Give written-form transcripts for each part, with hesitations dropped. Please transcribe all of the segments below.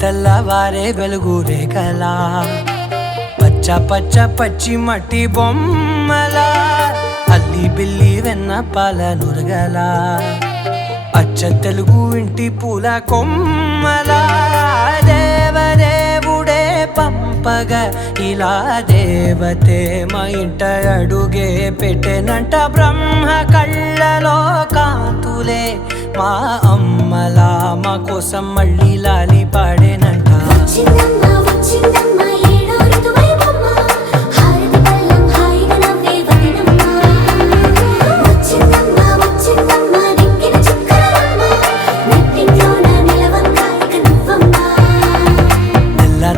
తెల్లవారే వెలుగు రేఖలా పచ్చ పచ్చ పచ్చి మట్టి బొమ్మలా అల్లి బిల్లి వెన్న పాల నురగలా అచ్చ తెలుగు ఇంటి పూల కొమ్మలా దేవదేవుడే పంపగా ఇలా దేవతే మా ఇంట అడుగే పెట్టెనంట బ్రహ్మ కళ్ళలో కాంతులే మా అమ్మలా మా కోసం మళ్ళీ లాలి పాడేనంట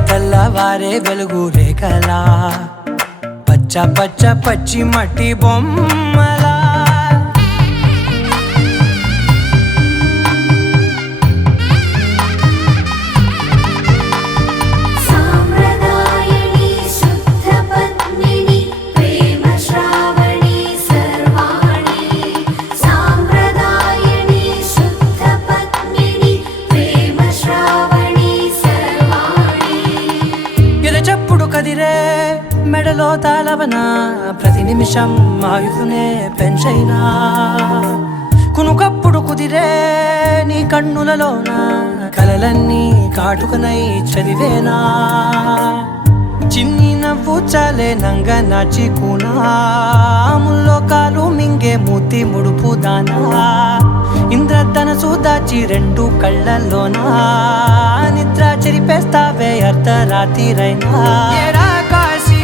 తెల్లవారే వెలుగు రేఖలా పచ్చ పచ్చ పచ్చి మట్టి బొమ్మలా చెప్పుడు కదిరే మెడలో తాళవన ప్రతి నిమిషం ఆయుధునే పెంచైనా కునుకప్పుడు కుదిరే నీ కన్నులలోన కలలన్నీ కాటుకనై చదివేనా చిన్ని నవ్వు చాలే నంగ నాచి కూనాముల్లో కాలు మింగే మూతి ముడుపు దానా ఇంద్రధనసు దాచి రెండు కళ్ళల్లోనా నిద్ర చెరిపేస్తావే అర్ధరాత్రిరైనా ఏరా కాశీ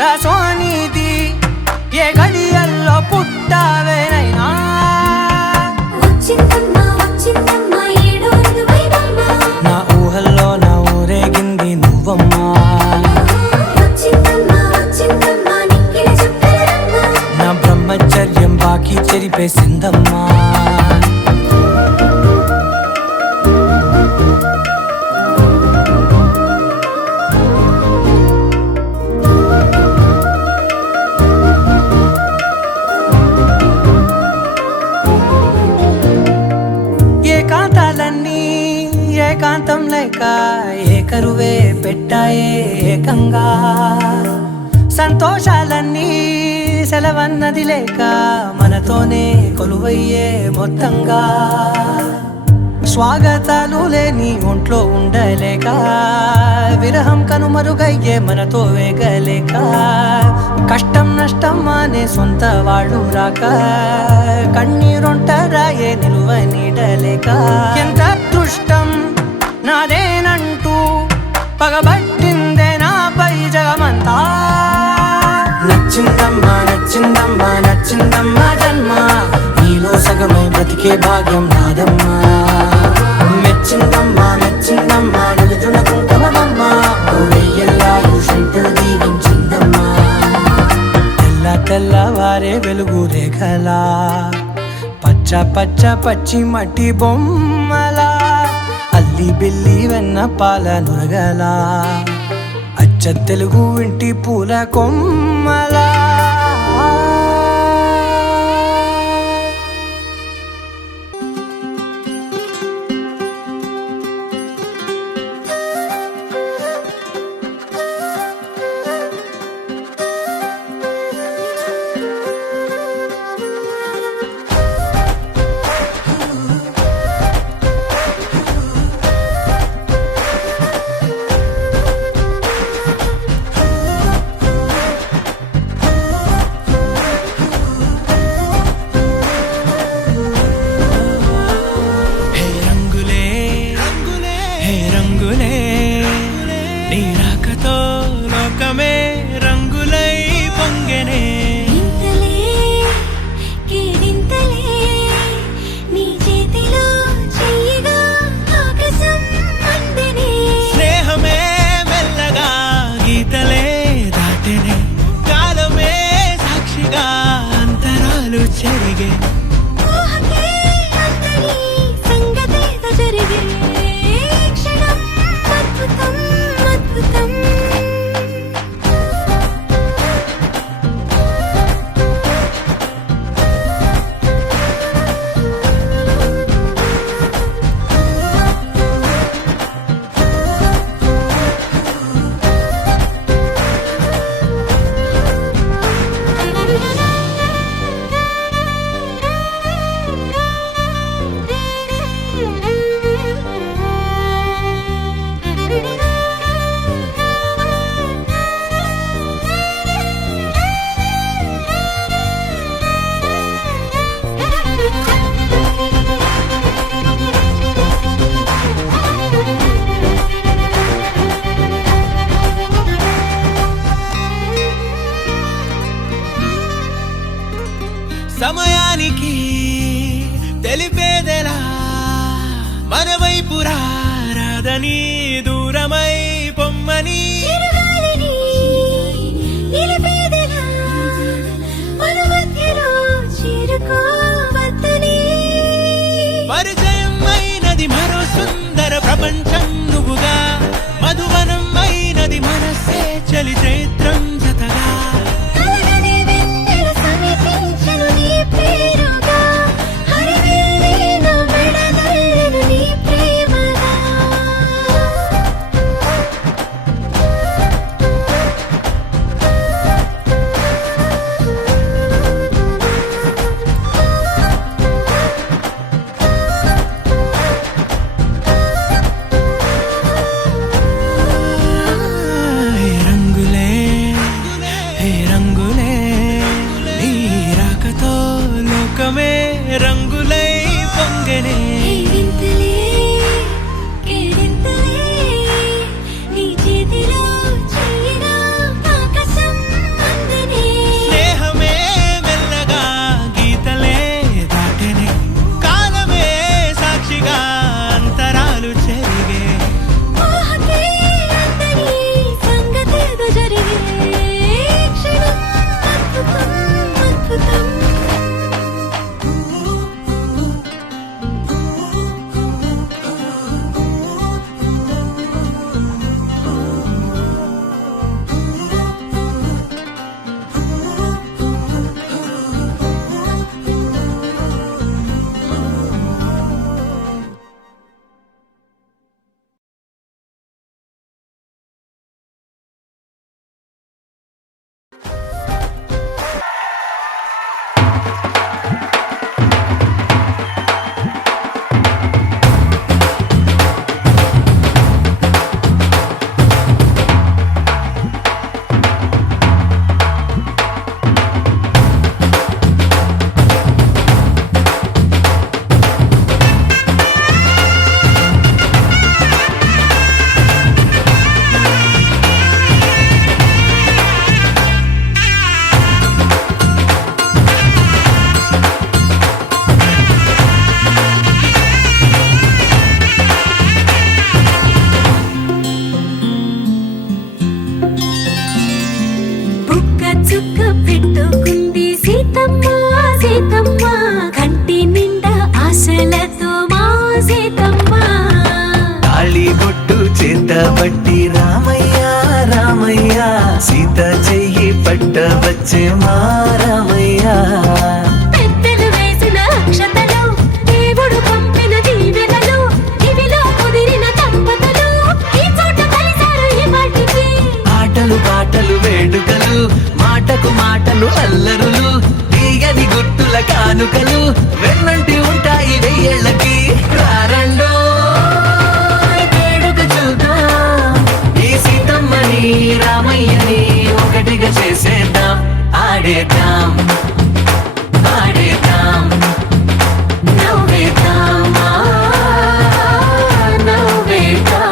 రాసోనిది ఏ గడియల్లో పుట్టావేనైనా నా ఊహల్లో నా ఊరేగింది నువ్వమ్మా నా బ్రహ్మచర్యం బాకీ చెరిపేసిందమ్మా ఏకాంతాలన్నీ ఏకాంతం లేక ఏకరువే పెట్టాయే ఏకంగా సంతోషాలన్నీ సెలవన్నది లేక మనతోనే కొలువయ్యే మొత్తంగా స్వాగతాలు లేని ఒంట్లో ఉండలేక విరహం కనుమరుగయ్యే మనతో వేగలేక కష్టం నష్టం అనే సొంత వాడు రాక కన్నీరొంటరాయే నిలువ నీడలేక ఎంత అదృష్టం నాదేనంటూ పగబట్టిందే నాపై జగమంతా నచ్చిందమ్మా నచ్చిందమ్మా నచ్చిందమ్మా జన్మ నీలో సగమై బ్రతికే భాగ్యం నాదమ్మా మెచ్చిందమ్మా మెచ్చిందమ్మా నిలుచున కుంకుమమ్మా వెయ్యల్లాలు శంకరు దీవించిందమ్మా తెల్లవారే వెలుగు రేఖలా పచ్చ పచ్చ పచ్చి మట్టి బొమ్మలా అల్లి బిల్లి వెన్న పాల నురగలా అచ్చ తెలుగు ఇంటి పూల కొమ్మలా మన వైపు రాదని దూరమై పొమ్మని పరిచయం అయినది మరో సుందర ప్రపంచం నువ్వుగా మధువనం అయినది మనసే చలి చైత్రం జతగా రంగులై పొంగనే స్నేహమే మెల్లగా గీతలే దాటనే కాలమే సాక్షిగా అంతరాలు చెరిగే బట్టి రామయ్య రామయ్య సీత చెయ్యి పట్ట వచ్చే మా రామయ్య పెద్దలు వేసిన అక్షతలు దేవుడు పంపిన దీవెనలు ఇవిలో కుదిరిన దంపతులు ఈ చోట కలిసారు ఈ వాటికి ఆటలు పాటలు వేడుకలు మాటకు మాటలు అల్లరులు తీయని గుర్తుల కానుకలు వెన్నంటి ఉంటాయి వెయ్యేళ్ళకి రారండో రామయ్యని ఒకటిగా చేసేద్దాం ఆడేద్దాం ఆడేద్దాం నవ్వేద్దాం నవ్వేద్దాం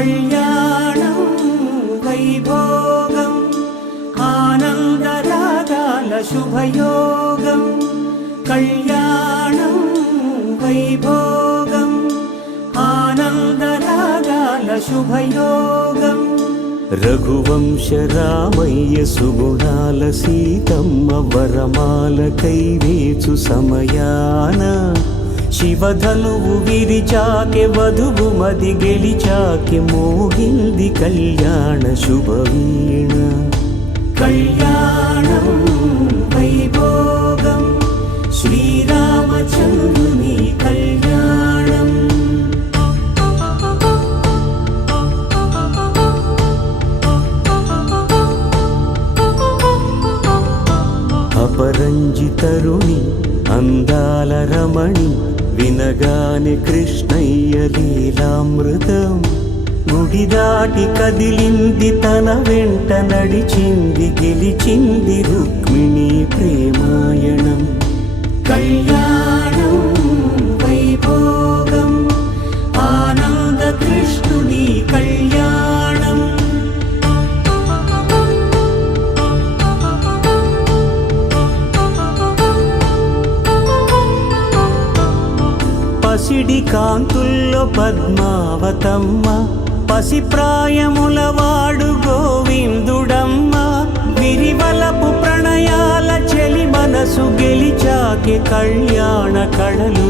కళ్యాణం వైభోగం ఆనందరాగాల శుభయోగం కళ్యాణం వైభోగం ఆనందరాగాల శుభయోగం రఘువంశ రామయ్య సుగుణాల సీతమ్మ వరమాల కైవేచు సమయాన శివధనువు విరిచాకె వధువు మది గెలిచాకె మోగింది కళ్యాణ శుభవీణ కళ్యాణం వైభోగం శ్రీరామచంద్రుని కళ్యాణం అపరంజితరుణి అందాల రమణి వినగానే కృష్ణయ్య లీలామృతం గుడి దాటి కదిలింది తన వెంట నడిచింది గెలిచింది రుక్మిణి ప్రేమాయణం కళ్యాణం వైభోగం ఆనంద కృష్ణుని కళ్యాణం పసిడి కాంతుల్లో పద్మావతమ్మ పసిప్రాయముల వాడు గోవిందుడమ్మ విరివలపు ప్రణయాల చెలి మనసు గెలిచాకే కళ్యాణ కళలులికినాడమ్మ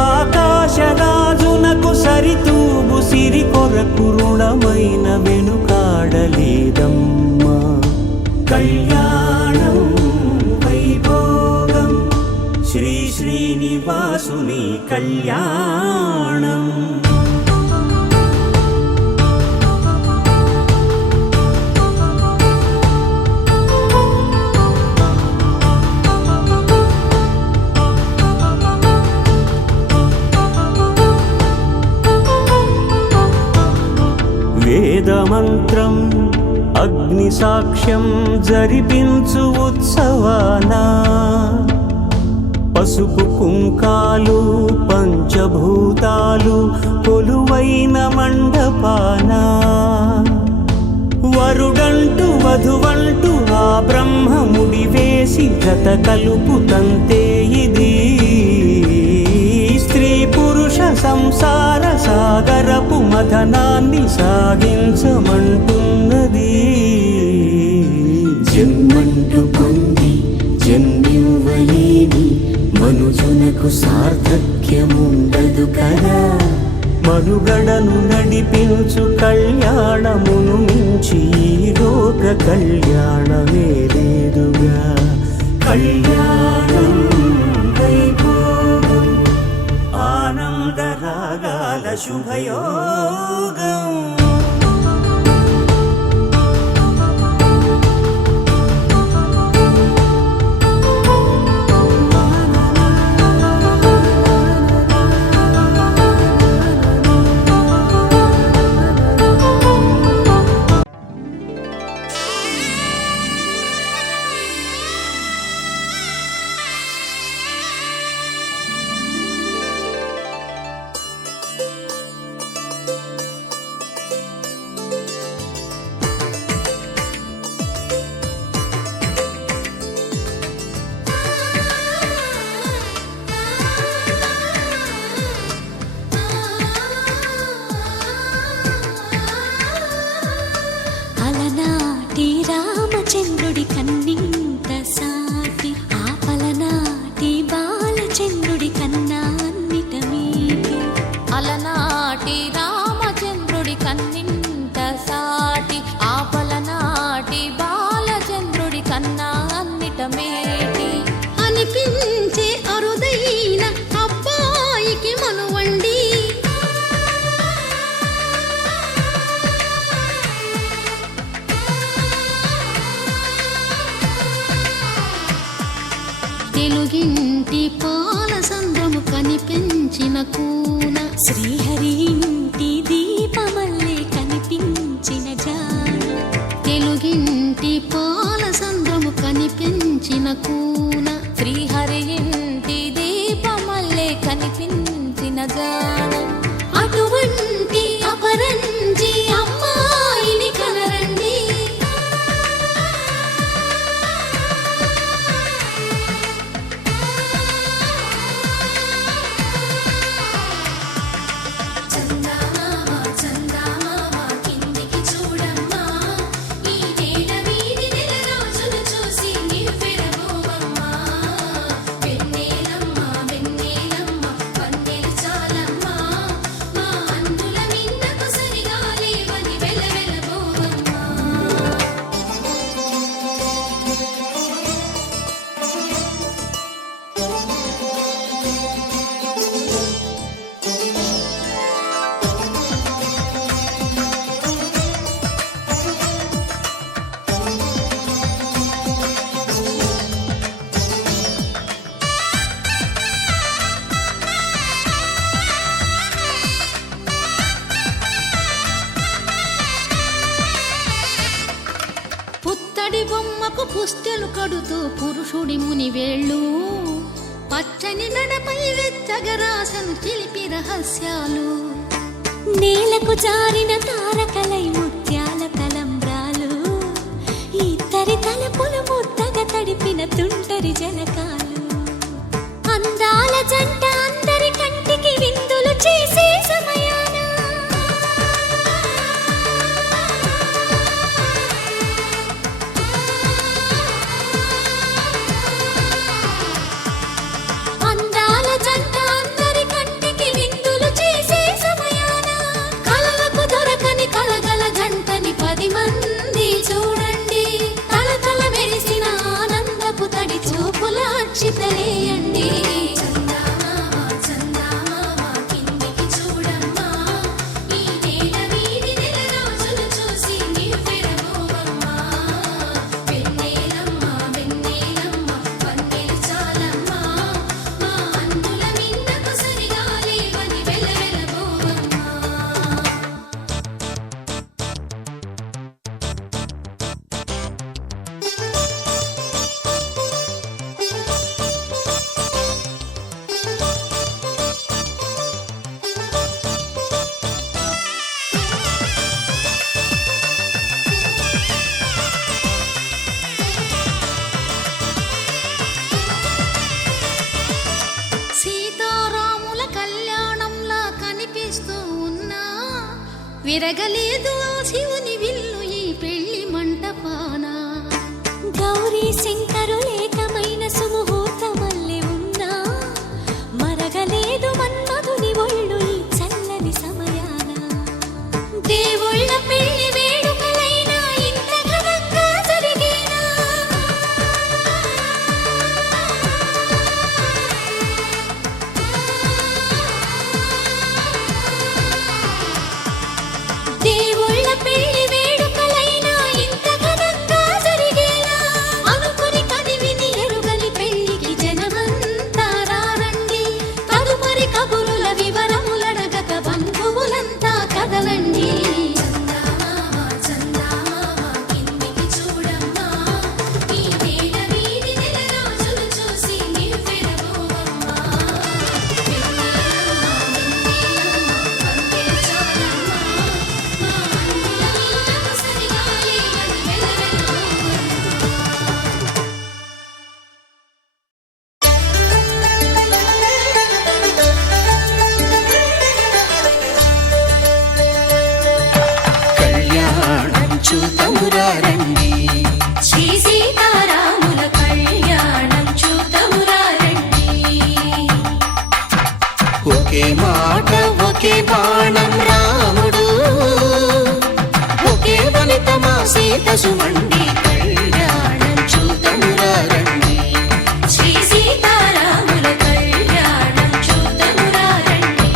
ఆకాశరాజునకు సరితూగు సిరి కొరకు రుణమైన వెనుకాడలేదమ్మా కళ్యాణం వైభోగం శ్రీ శ్రీనివాసుని కళ్యాణం వేదమంత్రం అగ్ని సాక్ష్యం జరిపించు ఉత్సవానా పసుపు కుంకాలు పంచభూతాలు కొలువైన మండపాన వరుడంటూ వధువంటూ ఆ బ్రహ్మముడి వేసి జత కలుపుతంతే ఇది స్త్రీ పురుష సంసార సాగరపు మథనాన్ని సాగించమంటున్నది జన్మంటూ పొంది జన్మివ్వలేని మనుజునకు సార్థక్యముండదు కదా మనుగడను నడిపించు కళ్యాణమును మించి ఈ లోక కళ్యాణమే లేదుగా కళ్యాణం వైభోగం ఆనందరాగాల శుభయోగం రామచంద్రుడి కన్నింత సాటి ఆపలనాటి బాలచంద్రుడి కన్నా అన్నిట మీటి అలనాటి రామచంద్రుడి కన్నింత సాటి ఆపలనాటి బాలచంద్రుడి కన్నా అన్నిట మేటి అనిపించే అరుదైన అబ్బాయికి మనువండి తెలుగింటి పాల సంద్రము కనిపించిన కూన శ్రీహరి ఇంటి దీపమల్లే కనిపించిన జాన తెలుగింటి పాల సంద్రము కనిపించిన కూన శ్రీహరి ఇంటి దీపమల్లే కనిపించిన జాన అటు పుత్తడి బొమ్మకు పుస్తెలు కడుతూ పురుషుడి ముని వేళ్ళు పచ్చని మెడపై వెచ్చగరాసను చిలిపి రహస్యాలు నేలకు జారిన తారకలై ముత్యాల తలంబ్రాలు ఇద్దరి తలపులు ముద్దగా తడిపిన తుంటరి జలకాలు అందాల జంట అందరి కంటికి విందులు చేసే సమయాన అందాల జంట అందరి కంటికి విందులు చేసే సమయాన కలలకు దొరకని కలగల జంటని 10 మంది చూడండి తలతల మెరిసిన ఆనందపు తడి చూపుల అక్షితలేయండి సీతారాముల కళ్యాణంలా కనిపిస్తూ ఉన్నా విరగలేదు ఆ శివుని విల్లు ఈ పెళ్లి మంటపాన గౌరీ శంకరులేకమైన సుముహూర్తమల్లె ఉన్నా మరగలేదు మన్మధుని ఒళ్ళు ఈ చల్లని సమయాన దేవుళ్ళ పెళ్లి వేడుకలైనా ఇంత ఘనంగా జరిగేనా దేవుళ్ళ పెళ్లి వేడుకలైనా ఇంత ఘనంగా జరిగేలా అనుకుని కనివిని ఎరుగని పెళ్లికి జనమంతా రారండి తదుపరి కబురుల వివరములడగక బంధువులంతా కదలండి కిందికి చూడమ్మా ఈ వేళ వీధి నెల రోజులు చూసి నివ్వెరబోవమ్మా కళ్యాణం చూతమురా రండి శ్రీ సీతారాముల కళ్యాణం చూతమురా రండి ఒకే మాట ఒకే బాణం రాముడు ఒకే వనిత మా సీత సుమండి కళ్యాణం చూతమురా రండి శ్రీ సీతారాముల కళ్యాణం చూతమురా రండి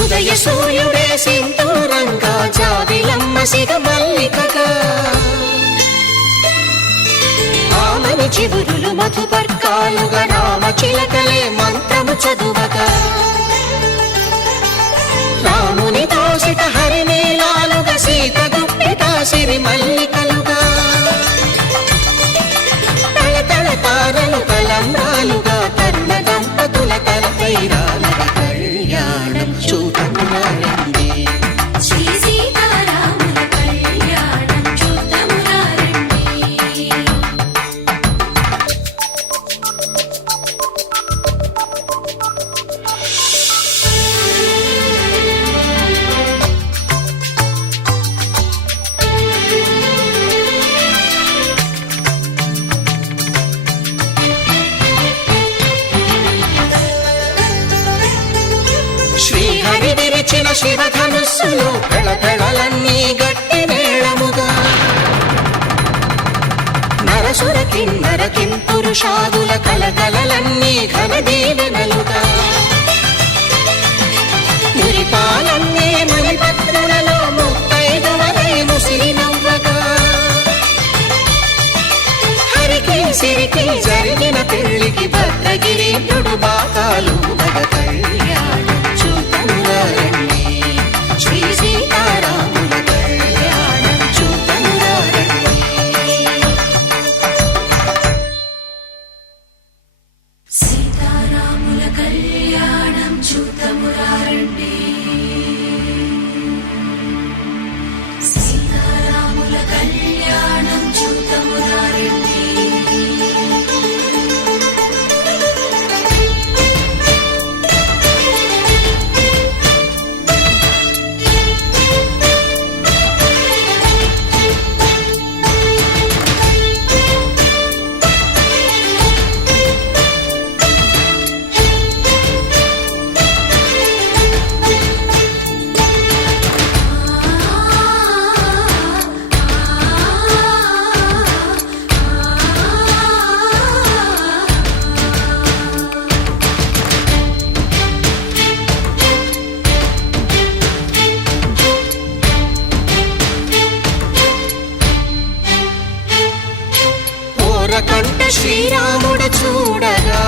ఉదయ సూర్యుడే సింధూరంగా జాబిలమ్మ సిగ మల్లికగా ఆమని చివురులు మధుపర్కాలుగా రామ చిలకలే మంత్రము చదువగా రాముని దోసిట హరినీలాలుగా సీత గుప్పిట సిరి మల్లికలుగా తల తల తారలు తలంబ్రాలుగా తరుణ దంపతుల తలపై రాలగా కళ్యాణం చూతమురా రండి శ్రీ సీతారాముల కళ్యాణం చూతమురా రండి శివధనుస్సులు పెళపెళలన్నీ గట్టి మేళముగా నరసుర కిన్నర కింపురుషాదుల కలకలలన్నీ ఘన దీవెనలుగా మురిపాలన్నీ మణిపత్రులలో ముత్తైదువలై ముసిరి నవ్వగా హరికి సిరికి జరిగిన పెళ్లికి భద్రగిరీంద్రుడు బాకాలు మగ కళ్యాణం చూతమురారండి శ్రీ సీతారాముల కళ్యాణం చూతమురారండి సీతారాముల కళ్యాణం చూతమురారండి సీతారాముల కళ్యాణం చూతమురారండి కంట శ్రీరాముడు చూడగా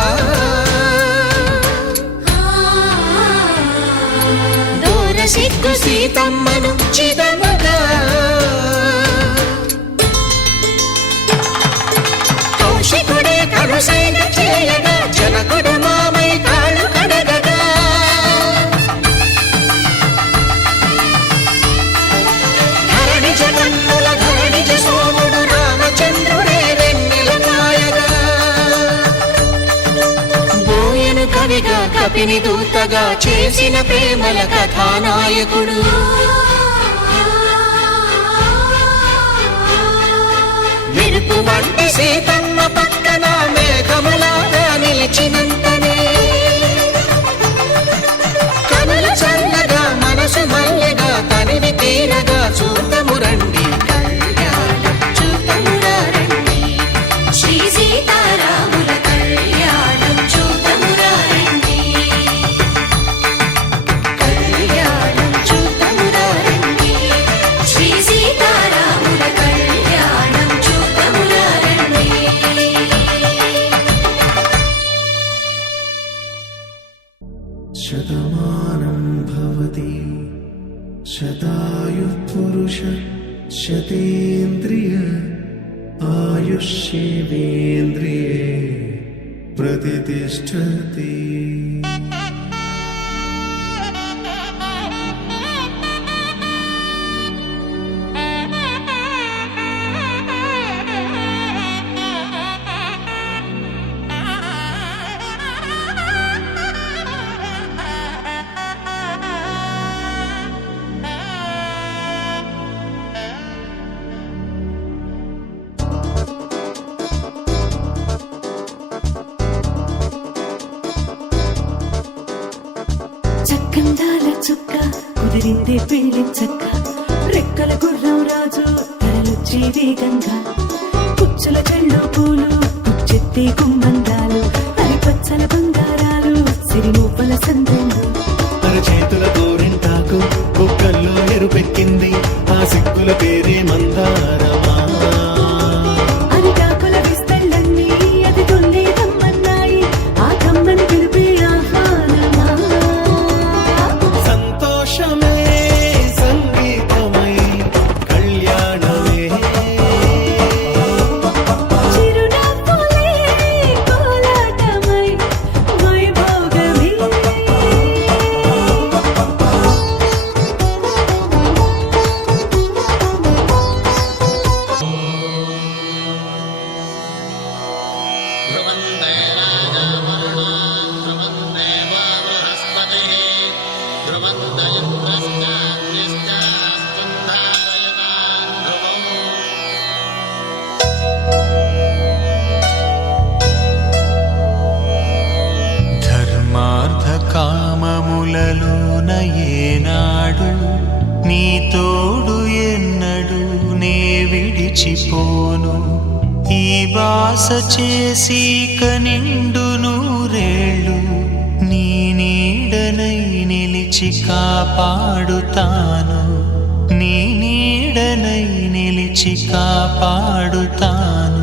దూర సిగ్గు సీతమ్మను చిదమగా కౌశికుడే కరుసైన చేయగా జనకుడు మామై కాళ్ళు కడగగా ధరణి జగన్నుల ధరణిజ సోముడు రామచంద్రుడే కవిగా కపిని దూతగా చేసిన ప్రేమల కథానాయకుడు మెరుపు వంటి సీతమ్మ పక్కన మేఘములాగా నిలిచినంతనే కనుల చల్లగా మనసు మల్లెగా తనివి తీరగా చూతము రండి కళ్యాణం చూతమురారండి శ్రీ సీతారాముల కళ్యాణం చూతమురారండి కళ్యాణం చూతమురారండి శ్రీ సీతారాముల కళ్యాణం చూతమురారండి శతమానం భవతి శతాయుః పురుష శతేంద్రియ ఆయుష్యేవేంద్రియే ప్రతిష్టతి. చక్కందాల చుక్క కుదిరిందే పెళ్లి చక్క రెక్కల గుర్రం రాజు తరలొచ్చే వేగంగా పుచ్చుల చెళ్ళు పూలు పుచ్చెత్తే గుమ్మందాలు అరి పచ్చల బంగారాలు సిరిమూపల సందెండు అరచేతుల గోరింటాకు కుక్కల్లో ఎరుపెక్కింది ఆ సిక్కుల పేరే మందారమా. అరిటాకుల విస్తళ్ళన్నీ అది తొల్లే కమ్మన్నాయి ఆ కమ్మని పిలిపే ఆహ్వానమా. సంతోషమే సంగీతమై కళ్యాణమే చిరునవ్వులే కోలాటమై వైభోగమే. బాస చేసి కనిండు నూరేళ్ళు నీ నీడనై నిలిచి కాపాడుతాను, నీ నీడనై నిలిచి కాపాడుతాను.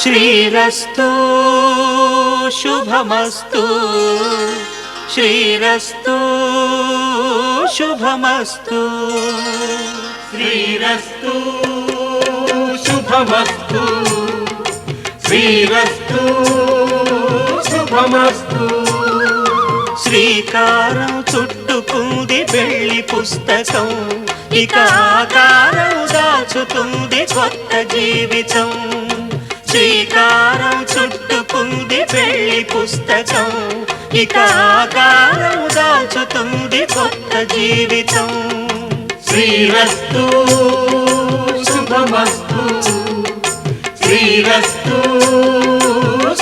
శ్రీరస్తు శుభమస్తు, శ్రీరస్తు శుభమస్తు, శ్రీరస్తు శుభమస్తు, శ్రీరస్తు శుభమస్తు. శ్రీకారం చుట్టుకుంది పెళ్లి పుస్తకం, ఇక ఆకారం దాచుతుంది కొత్త జీవితం. శ్రీకారం చుట్టుకుంది పెళ్లి పుస్తకం, ఇక ఆకారం దాచుతుంది కొత్త జీవితం. శ్రీరస్తు శుభమస్తు, శ్రీరస్తు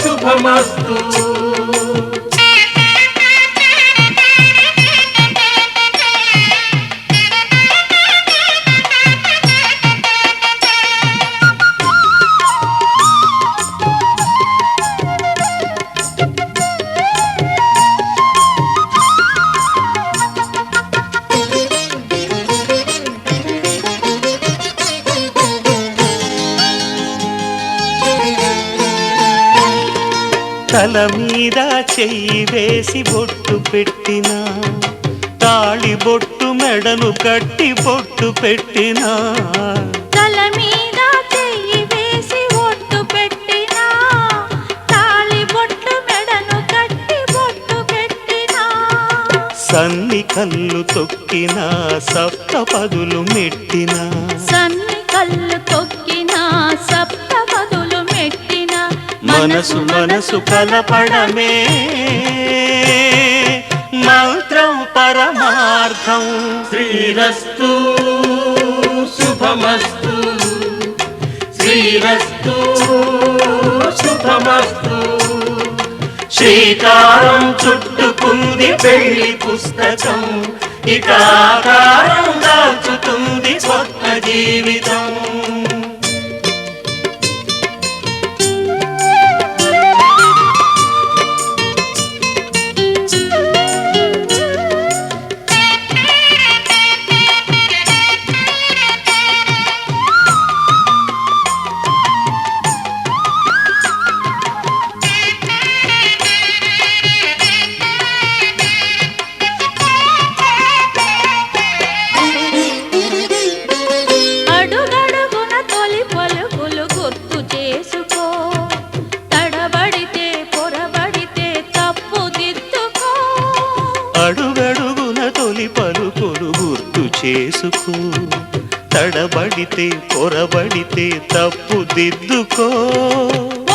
శుభమస్తు. తల మీద చెయ్యి వేసి బొట్టు పెట్టినా, తాళి బొట్టు మెడను కట్టి బొట్టు పెట్టినా, తల మీద చెయ్యి వేసి ఒట్టు పెట్టినా, తాళి బొట్టు మెడను కట్టి బొట్టు పెట్టినా, సన్ని కళ్ళు తొక్కినా సప్తపదులు మెట్టినా, సన్ని కళ్ళు తొక్కినా సప్తపదులు మెట్టినా, మనసు మనసు కలపడమే మంత్రం పరమార్థం. శ్రీరస్తు శుభమస్తు, శ్రీరస్తు శుభమస్తు. శ్రీకారం చుట్టుకుంది పెళ్లి పుస్తకం, ఇక ఆకారం దాచుతుంది కొత్త జీవితం. అడుగడుగున తొలి పలుకులు గుర్తు చేసుకో, తడబడితే పొరబడితే తప్పు దిద్దుకో. అడుగడుగున తొలి పలుకులు గుర్తు చేసుకో, తడబడితే పొరబడితే తప్పు దిద్దుకో.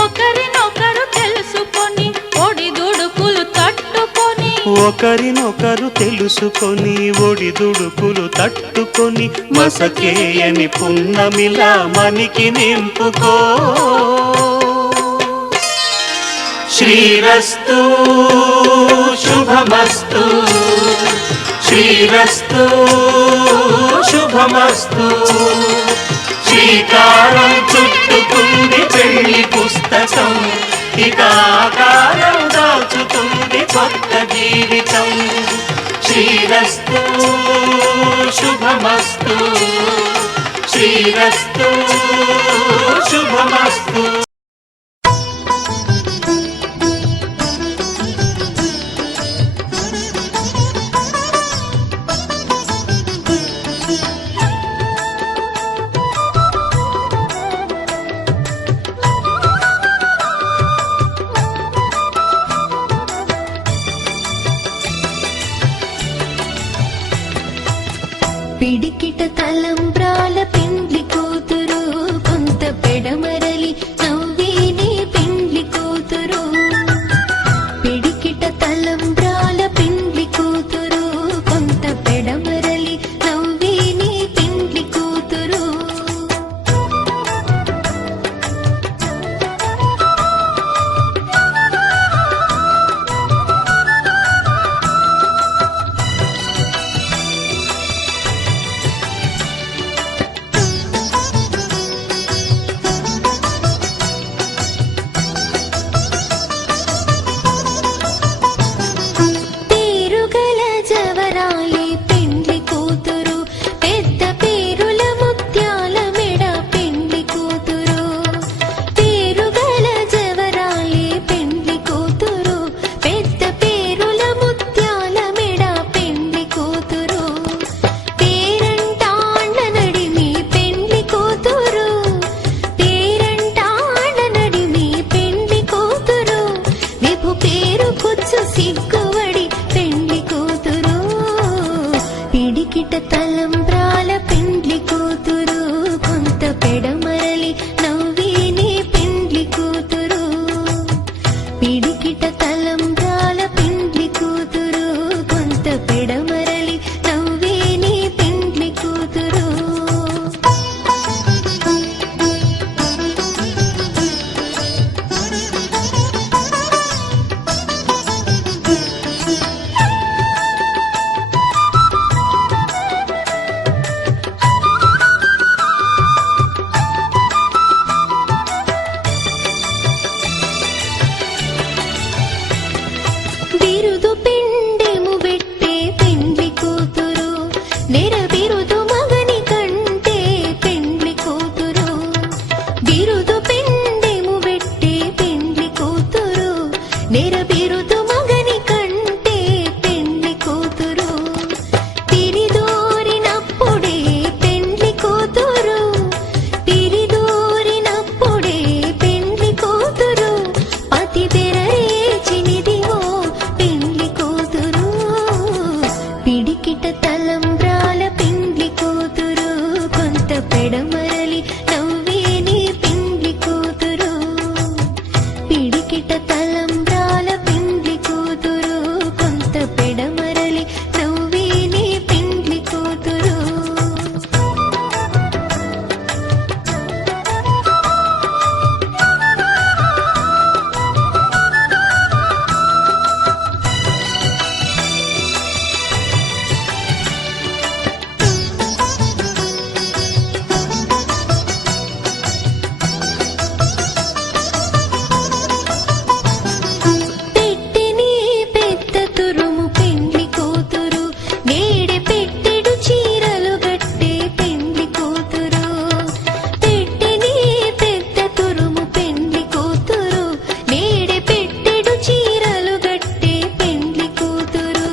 ఒకరినొకరు తెలుసుకొని ఒడిదుడుకులు తట్టుకొని, ఒకరినొకరు తెలుసుకొని ఒడిదుడుకులు తట్టుకొని, మసకేయని పున్నమిలా మనికి నింపుకో. శ్రీరస్తు శుభమస్తు, శ్రీరస్తు శుభమస్తు. శ్రీకారం చుట్టుకుంది పెళ్లి పుస్తకం, ఇక ఆకారం దాచుతుంది కొత్త జీవితం. శ్రీరస్తు శుభమస్తు, శ్రీరస్తు శుభమస్తు. పిడికిట తలంబ్రాల పెండ్లి కూతురు కొంత పెడమరలి నవ్వు పెడమరలి నవ్వే నీ పెండ్లి కూతురు పిడికిట తలంబ్రాల పెండ్లి కూతురు కొంత పెడమరలి నవ్వే నీ పెండ్లి కూతురు పెట్టిని పెద్ద తురుము పెండ్లి కూతురు నేడే పెట్టెడు చీరలు గట్టే పెండ్లి కూతురు పెట్టిని పెద్ద తురుము పెండ్లి కూతురు నేడే పెట్టెడు చీరలు గట్టే పెండ్లి కూతురు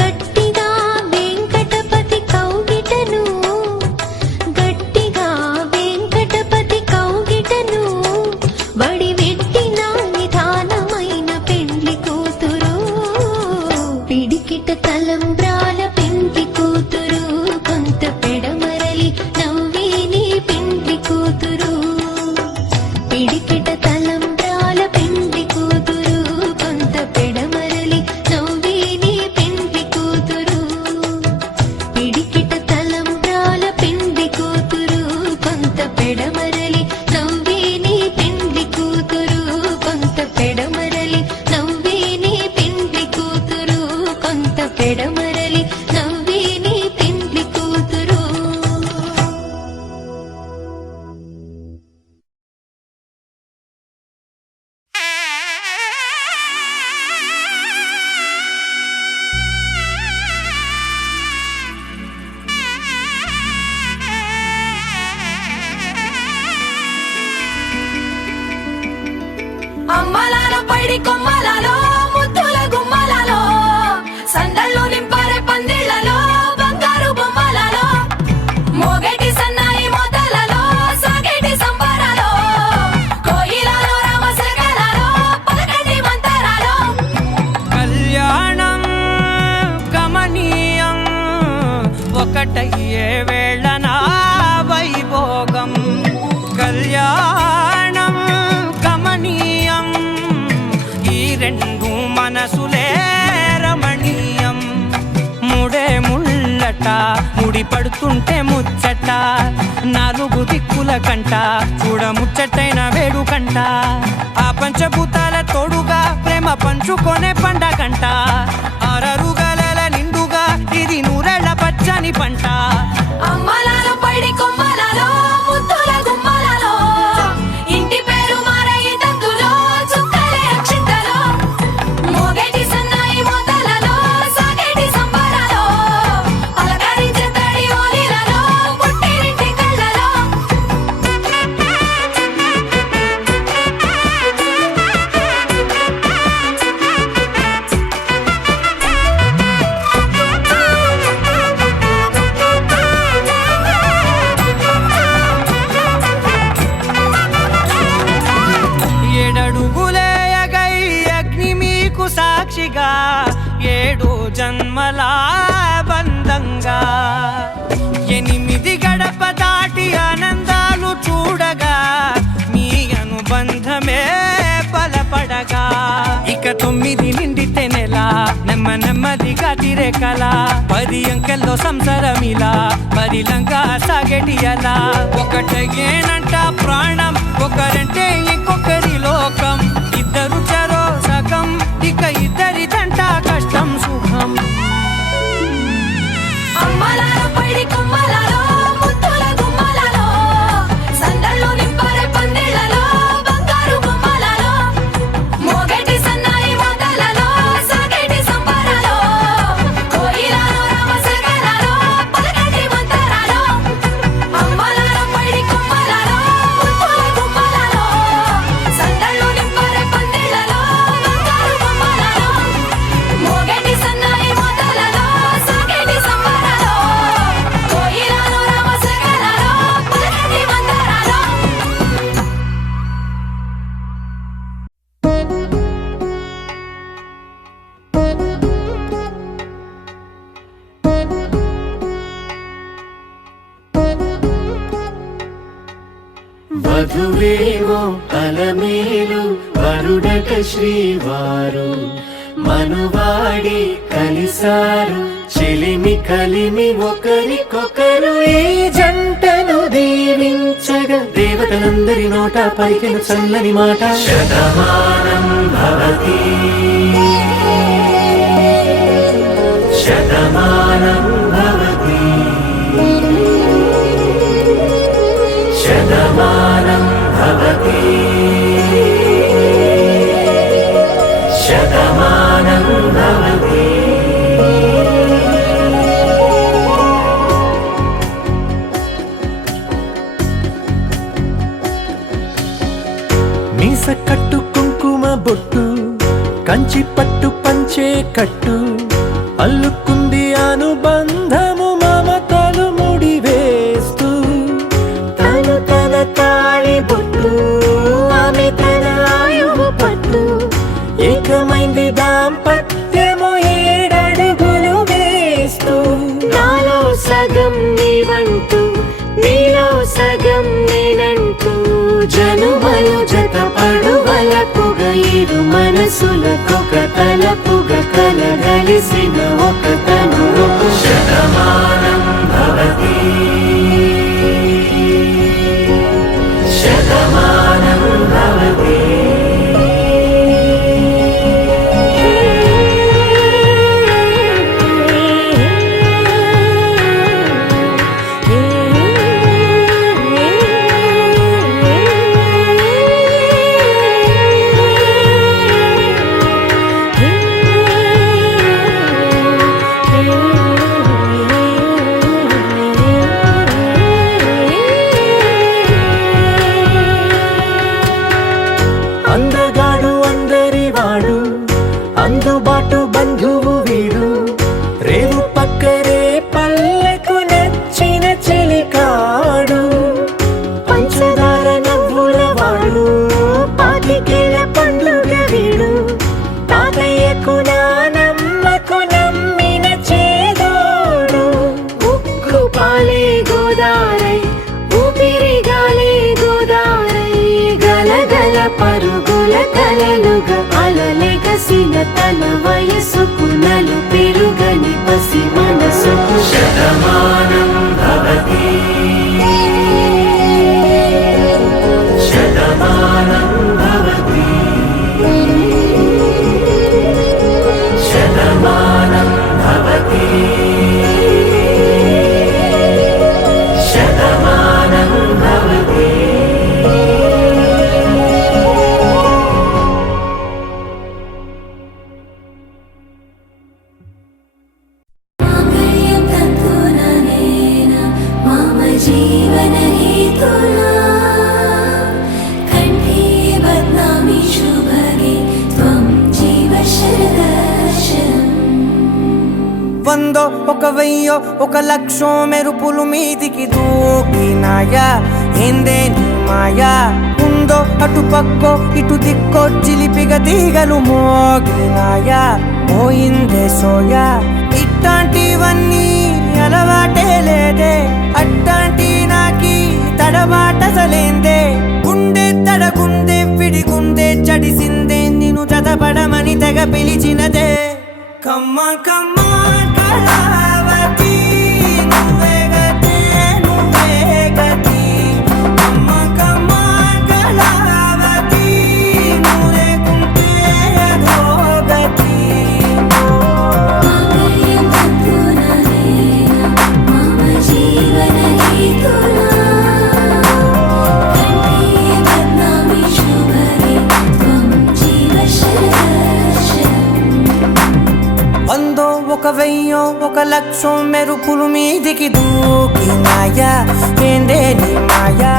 గట్టిగా వెంకటపతి కౌగిటను గట్టిగా వెంకటపతి కౌగిటను వడివెట్టిన నిదానమైన పెండ్లి కూతురు పిడికిట తలంబ్రాల పెండ్లి కూతురు కొంత పెడమరలి నవ్వే నీ పెండ్లి కూతురు పిడికిట తలంబ్రాల పెండ్లి కూతురు కొంత పెడమరలి నవ్వే నీ పెండ్లి కూతురు పిడికిట తలంబ్రాల పెండ్లి కూతురు కొంత పెడమరలి నవ్వే నీ పెండ్లి కూతురు కొంత పెడమరలి నవ్వే నీ పెండ్లి కూతురు కొంత పెడమరలి నవ్వే నీ పెండ్లి కూతురు అమ్మలాల పైడి కొమ్మలలో ముద్దుల గుమ్మలలో సందళ్ళు నింపారే పందిళ్లలో బంగారు బొమ్మలలో మోగేటి సన్నాయి మోతలలో సాగేటి సంబరాలో కోయిలలో రామశకలలో పలకటి మంతరాలో కళ్యాణం గమనీయం ఒకటయ్యే వేళ నా వైభోగం కళ్యాణం గమనీయం ఈ రెండు మనసులే రమణీయం ముడే ముళ్ళట ముడి పడుతుంటే ముచ్చట నాలుగు దిక్కుల కంట చూడ ముచ్చటైన వేడుకంట ఆ పంచభూతాల తోడుగా ప్రేమ పంచుకొనే పండగంట అరరుగల నిండుగా ఇది నూరెళ్ళ పచ్చని పంట అమ్మలాల పైడి కొమ్మలలో ముద్దుల గుమ్మలలో ఇంటి పేరు మారయి తందులో చుక్కలే అక్షింతలో మోగేటి సన్నాయి మోతలలో సాగేటి సంబరాలో పలకరించే తడి ఓలిలలో పుట్టినింటి కళ్ళలో ఏడడుగులేయగై అగ్ని మీకు సాక్షిగా ఏడు జన్మల బంధంగా 8 గడప దాటి ఆనందాలు చూడగా మీ అనుబంధమే బలపడగా ఇక 9 నిండితే నెల నెమ్మదిగా తిరే కల 10 అంకెల్లో సంసారమిలా 10 లంగా సాగేటి అలా ఒకటేనంట ప్రాణం ఒకరంటే ఇంకొకరి లోకం ఇద్దరు చరో సగం ఇక ఇద్దరిదంట కష్టం సుఖం అమ్మలాల పైడి కొమ్మలలో ముద్దుల గుమ్మలలో సందళ్ళు నింపారే పందిళ్లలో బంగారు బొమ్మలలో మోగేటి సన్నాయి మోతలలో సాగేటి సంబరాలో కోయిలలో రామశకలలో పలకటి మంతరాలో అమ్మలాల పైడి కొమ్మలలో ముద్దుల గుమ్మలలో సందళ్ళు వధువేమో అలమేలు వరుడట శ్రీవారు మనువాడి కలిసారు చెలిమి కలిమి ఒకరికొకరు ఈ జంటను దీవించగా దేవతలందరి నోట పలికిన చల్లని మాట శతమానం భవతి శతమానం భవతి శతమానం భవతి శతమానం భవతి మీస కట్టు కుంకుమ బొట్టు కంచి పట్టు పంచే కట్టు అల్లుకుంది అనుబంధము మమతలు ముడివేస్తూ తను తన తాళి బొట్టు ఆమె తన ఆయువు పట్టు ఏకమైంది దాంపత్యము 7 అడుగులు వేస్తూ నాలో సగం నీవంటూ నీలో సగం నేనంటూ జనుమలు జతపడు వలపుగ ఇరు మనసులకొక తలపుగ కలగలిసిన ఒక తను శతమానం భవతి శతమానం భవతి అందగాడు అందరి వాడు అందుబాటు బంధువు వీడు రేవు పక్కరే పల్లెకు నచ్చిన చెలికాడు పంచదార నవ్వుల వాడు పాతికేల పండుగ వీడు తాతయ్యకు నానమ్మకు నమ్మిన చేదోడు ఉక్కు పాలే గోదారై ఊపిరిగాలే గోదారై గలగల పరుగుల కలలుగా అలలెగసిన తన వయసుకు నలు పెరుగని పసి మనసుకు శతమానం భవతి శతమానం భవతి శతమానం భవతి శతమానం భవతి माङ्गल्यं तन्तुननेन मम जीवनहेतुना कण्ठे बध्नामि शुभगे त्वं जीव शरदर्शनम् వందో ఒక వెయ్యో ఒక లక్షో మెరుపులు మీదికి దూకినాయా ఏందే నీ మాయా ఉందో అటు పక్కో ఇటు దిక్కో చిలిపిగ తీగలు మోగినాయా పోయిందే సోయా ఇట్లాంటివన్నీ అలవాటే లేదే అట్లాంటి నాకి తడబాటసలేందే గుండె తడగుందే విడిగుందే చడిసిందే నిన్ను చదపడమని తెగ పిలిచినదే కమ్మ కమ్మ కళావతి నువ్వే గతే నువ్వే గతి కమ్మ కమ్మ కళావతి నువ్వు లేకుంటే అధోగతి माङ्गल्यं तन्तुननेन मम जीवनहेतुना कण्ठे बध्नामि शुभगे त्वं जीव शरदर्शनम् వందో ఒక వెయ్యో ఒక లక్షో మెరుపులు మీదికి దూకినాయా ఏందే నీ మాయా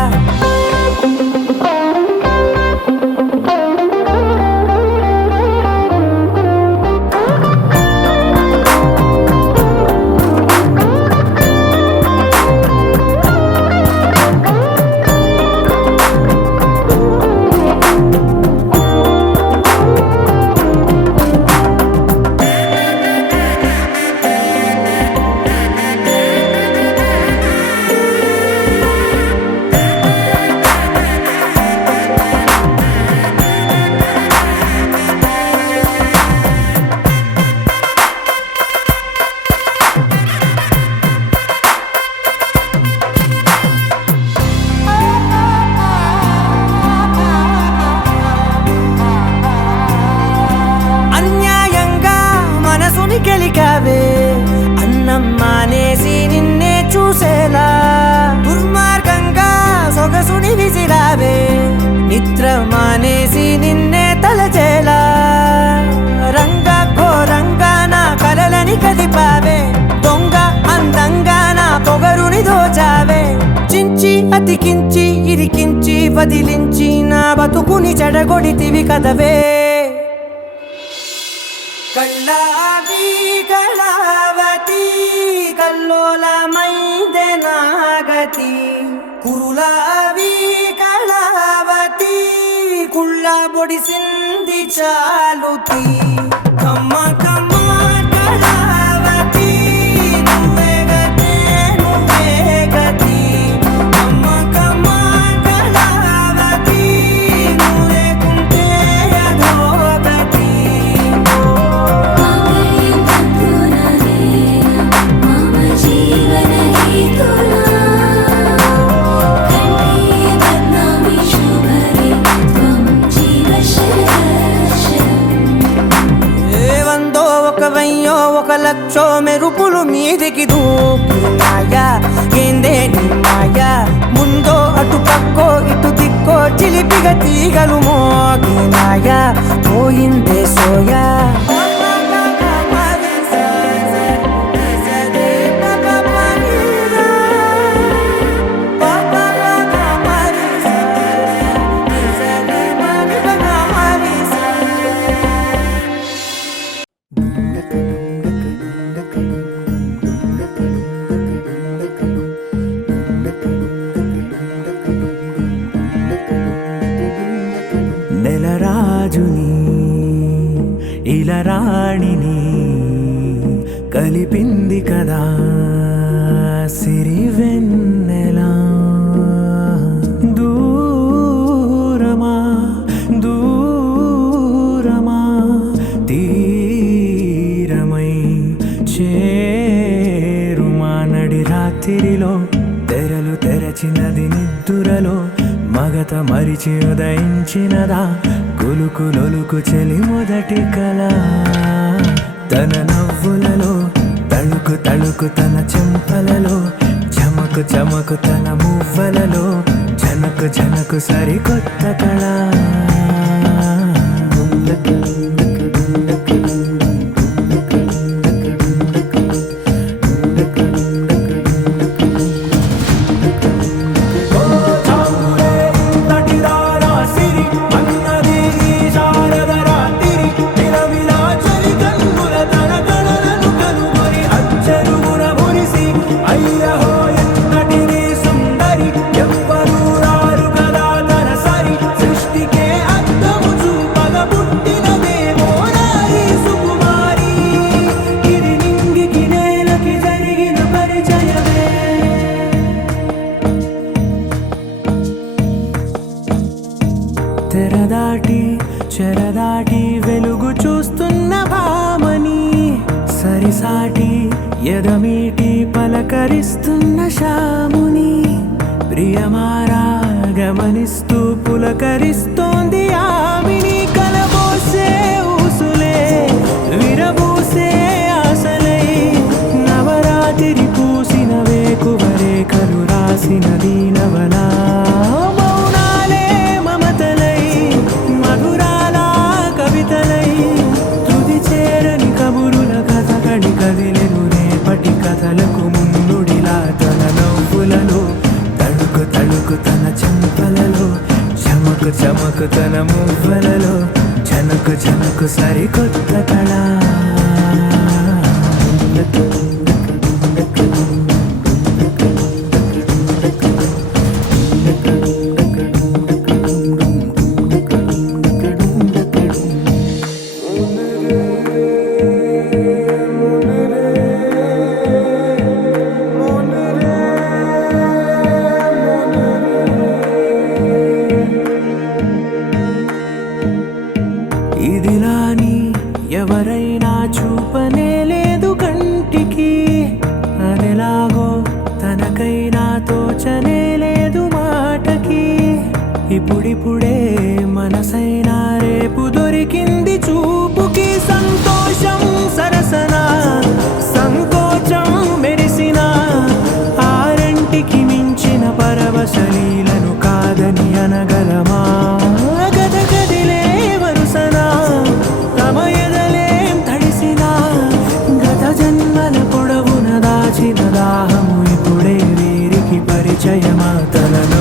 బతికించి ఇరికించి వదిలించి నా బతుకుని చెడగొడితివి కదవే కళ్ళావి కళావతి కల్లోలమైందే నాగతి కురులావి కళావతి కుళ్ళ బొడిసింది చాలుతి కమ్మ కమ్మ కళావతి నువ్వే గతే నువ్వే గతి కమ్మ కమ్మ కళావతి నువ్వు లేకుంటే అధోగతి వందో ఒక వెయ్యో ఒక లక్షో మెరుపులు మీదికి దూకినాయా ఏందే నీ మాయా ముందో అటు పక్కో ఇటు దిక్కో చిలిపిగా తీగలు మోగినాయా పోయిందే సోయా నెలరాజుని ఇలరాణిని కలిపింది కదా సిరివెన్నెలా దూరమా దూరమా తీరమై చేరుమా నడి రాత్రిలో తెరలు తెరచినది నిద్దురలో మగత మరిచి ఉదయించినదా కులుకు లొలుకు చెలి మొదటి కళ తన నవ్వులలో తళుకు తళుకు తన చెంపలలో చమకు చమకు తన మువ్వలలో జనకు జనకు సరికొత్త కళ తెరదాటి చెరదాటి వెలుగు చూస్తున్న భామని సరిసాటి ఎదమీటి పలకరిస్తున్న శాముని ప్రియమారా గమనిస్తూ పులకరిస్తోంది ఆమిని కలబోసే ఊసులే విరబూసే ఆశలై నవరాత్రి పూసిన వేకువరేఖలు రాసిన దీనవలా కదిలెను రేపటి కథలకు ముందుడిలా తన నవ్వులలో తళుకు తళుకు తన చెంపలలో చమకు చమకు తన మువ్వలలో జనకు జనకు సరికొత్త కళ ఇదిలాని ఎవరైనా చూపనే లేదు కంటికి అదెలాగో తనకైనా తోచనే లేదు మాటకి ఇప్పుడిప్పుడే మనసైనా రేపు దొరికింది చూపుకి సంతోషం సరసన సంకోచం మెరిసిన ఆరంటికి మించిన పరవశలీలను కాదని అనగలమా గద గదిలే వరుసనా తమ ఎదలేం తడిసిన గత జన్మల పొడవున దాచిన దాహము ఇప్పుడే వీరికి పరిచయమా తలలో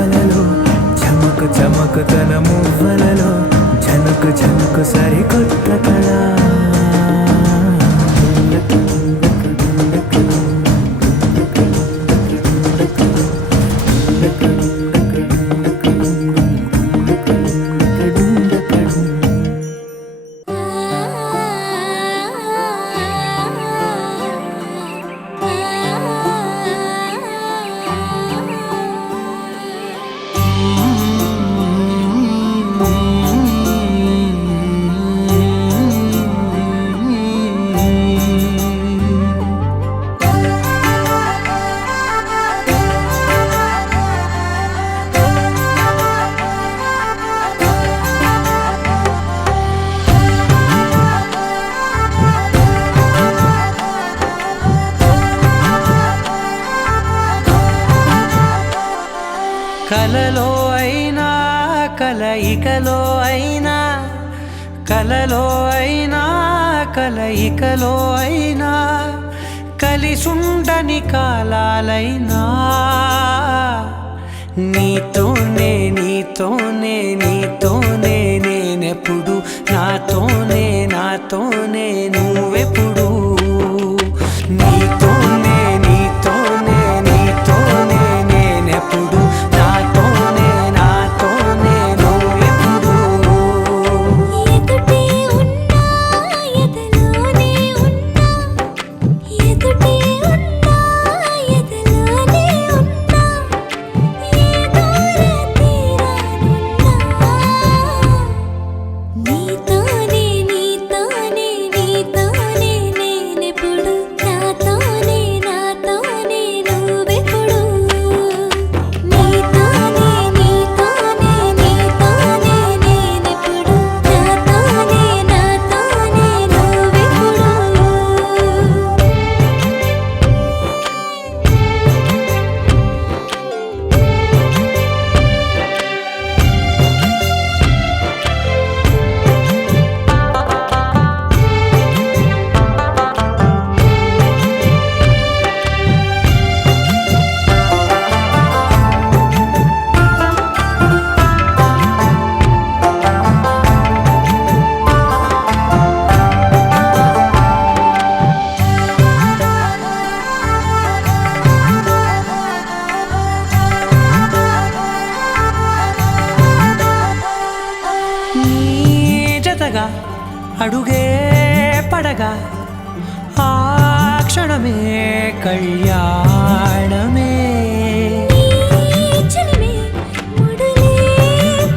మువ్వలలో చమకు చమకు తన మువ్వలలో జనకు జనకు సరికొత్త కళ కలలో అయినా కలయికలో అయినా కలలో అయినా కలయికలో అయినా కలిసుండని కాలాలైనా నీతోనే నీతోనే నీతోనే నేనెప్పుడు నాతోనే నాతోనే నువ్వెప్పుడు నీతోనే నీతోనే నీతోనే నేనెప్పుడు నాతోనే నాతోనే నువ్వెప్పుడు ఎదుటే ఉన్నా ఎదలోనే ఉన్నా ఎదుటే ఉన్నా ఎదలోనే ఉన్నా ఏ దూర తీరానున్నా నీతోనే నీతోనే నీతోనే నేనెప్పుడు నాతోనే నాతోనే నువ్వెప్పుడు నీతోనే నీతోనే నీతోనే నేనెప్పుడు నాతోనే నాతోనే నువ్వెప్పుడు నీ జతగా అడుగే పడగా ఆ క్షణమే కళ్యాణమే చెలిమే ముడులే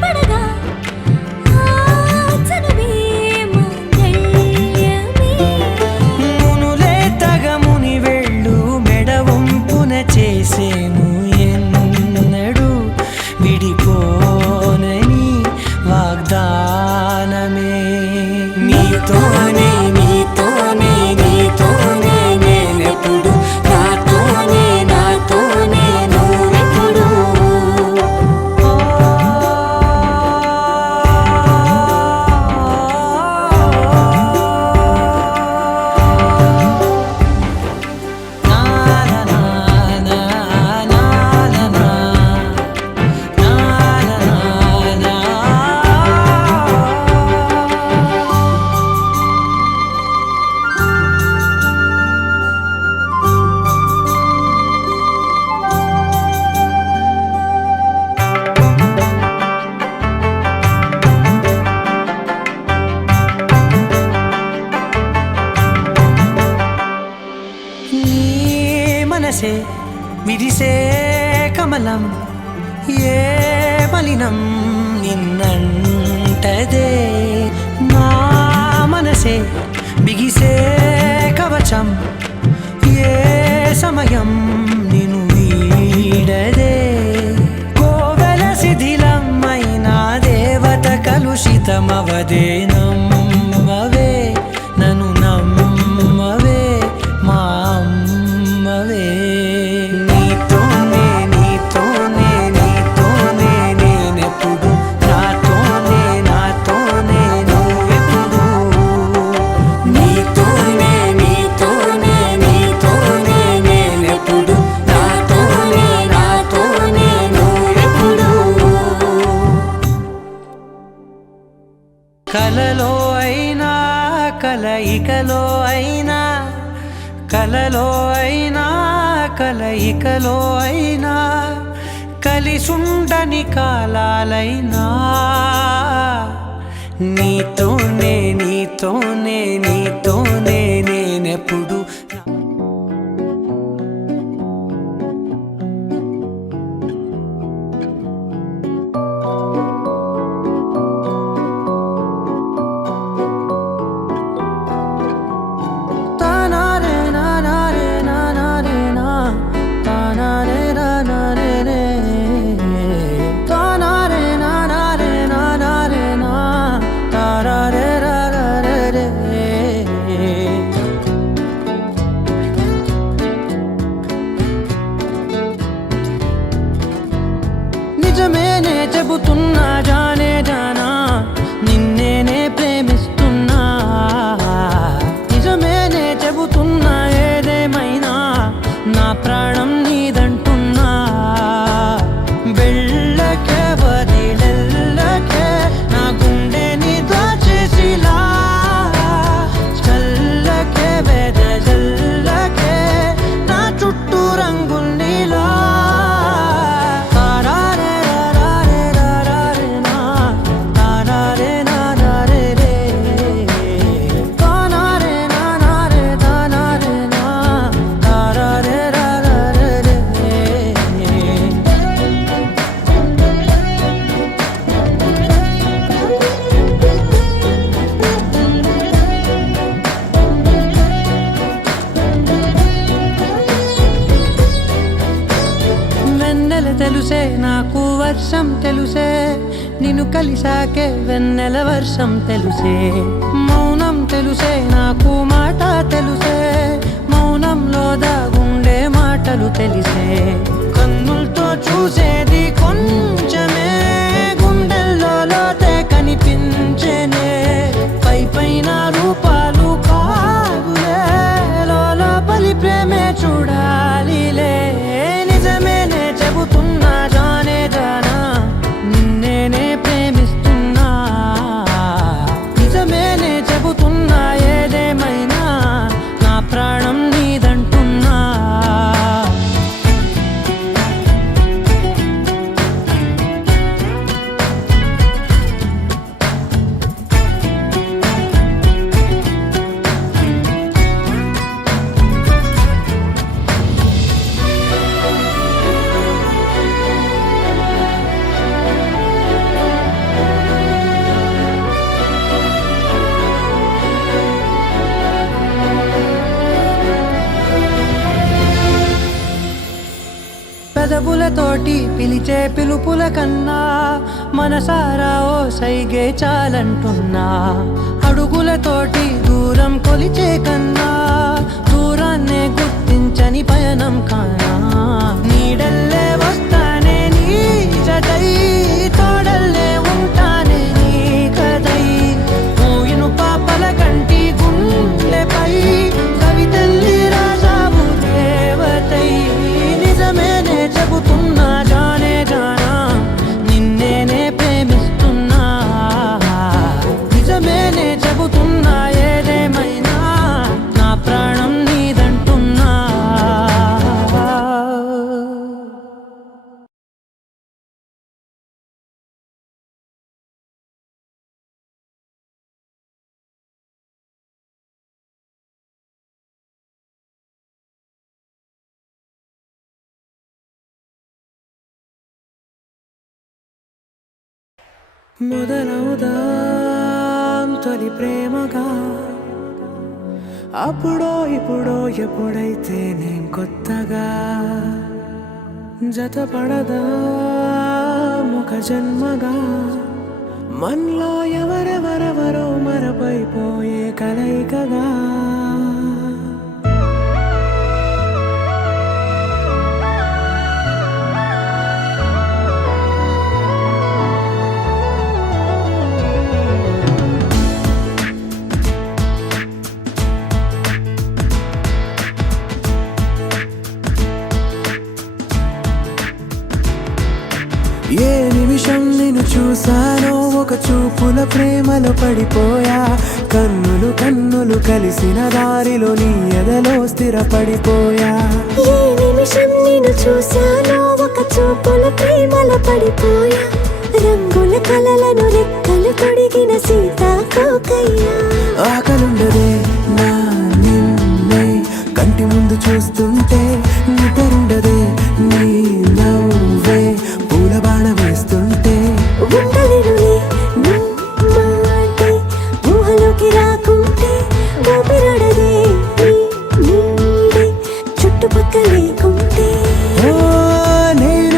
పడగా ఆచనమే మంగళ్యమే మునులే తగముని వెళ్ళు మెడవంపున చేసేను ఎన్నడు విడిపోనని వాగ్దానమే నీతోనే నీతోనే నీతోనే నేనెప్పుడు నాతోనే నాతోనే నువ్వెప్పుడు నా నా నా నా నా నా నా నీ మనసే విరిసే కమలం ఏ మలినం నిన్నంటదే నా మనసే బిగిసే కవచం ఏ సమయం నిన్ను వీడదే కోవెల శిథిలమైన దేవత కలుషితమవదే నమ్మవే నన్ను నమ్మవే మా అమ్మవే నీతోనే నీతోనే నీతోనే నేనెప్పుడు నాతోనే నాతోనే నువ్వెప్పుడు నీతోనే నీతోనే నీతోనే నేనెప్పుడు నాతోనే నాతోనే నువ్వెప్పుడు కలలో అయినా కలయికలో అయినా కలలో అయినా కలయికలో అయినా కలిసుండని కాలాలైనా నీతోనే నీతోనే నీతోనే నేనెప్పుడు నిజమేనే చెబుతున్నా జానే జానా నిన్నేనే ప్రేమిస్తున్నా నిజమేనే చెబుతున్నా ఏదేమైనా నా ప్రాణం నీదంటున్నా వెళ్ళకే వదిలెల్లకే నా గుండెని దాచేసిలా చల్లకే వెదజల్లకే నా చుట్టూ రంగుల్నిలా తెలుసే నాకు వర్షం తెలుసే నిన్ను కలిసాకే వెన్నెల వర్షం తెలుసే మౌనం తెలుసే నాకు మాట తెలుసే మౌనంలో దాగుండే మాటలు తెలిసే కన్నులతో చూసేది కొంచెమే గుండెల్లో లోతే కనిపించేనే పై పైన రూపాలు కాదులే లోపలి ప్రేమే చూడాలిలే నిజమేనే చెబుతున్నా జానే జానా నిన్నేనే ప్రేమిస్తున్నా నిజమేనే చెబుతున్నా ఏదేమైనా నా ప్రాణం నీదంటున్నా పెదవులతోటి పిలిచే పిలుపుల కన్నా మనసారా ఓ సైగే చాలంటున్నా అడుగులతోటి దూరం కొలిచే కన్నా దూరాన్నే గుర్తించని పయనం కానా నీడల్లే వస్తానే నీ జతై తోడల్లే ఉంటానే నీ కదై మూయిను పాపల కంటి గుండెపై కవితల్లి రాజావు రేవతై నిజమేనే చెబుతున్నా జానే జానా నిన్నేనే ప్రేమిస్తున్నా నిజమేనే చెబుతున్నా ఏదేమైనా నా ప్రాణం నీదంటున్నా మొదలవుదాం తొలి ప్రేమగా అప్పుడో ఇప్పుడో ఎప్పుడైతే నేను కొత్తగా జతపడదా ఒక జన్మగా మనలో ఎవరెవరెవరో మరపైపోయే కలయికగా ఏ నిమిషం నిన్ను చూసానో ఒక చూపుల ప్రేమలో పడిపోయా కన్నులు కన్నులు కలిసిన దారిలో నీ ఎదలో స్థిరపడిపోయా ఏ నిమిషం నిన్ను చూశానో ఒక చూపుల ప్రేమలో పడిపోయా రంగుల కలలను రెక్కలు తొడిగిన సీతాకోకయ్యా ఆకలుండదే నా నిన్నే కంటి ముందు చూస్తుంటే నిద్రుండదే నీ నవ్వే పూల బాణ వేస్తుంటే ఉండలేనులే నువ్వు మాటే ఊహలోకి రాకుంటే ఊపిరాడదే నీ నీడే చుట్టుపక్కల లేకుంటే ఓ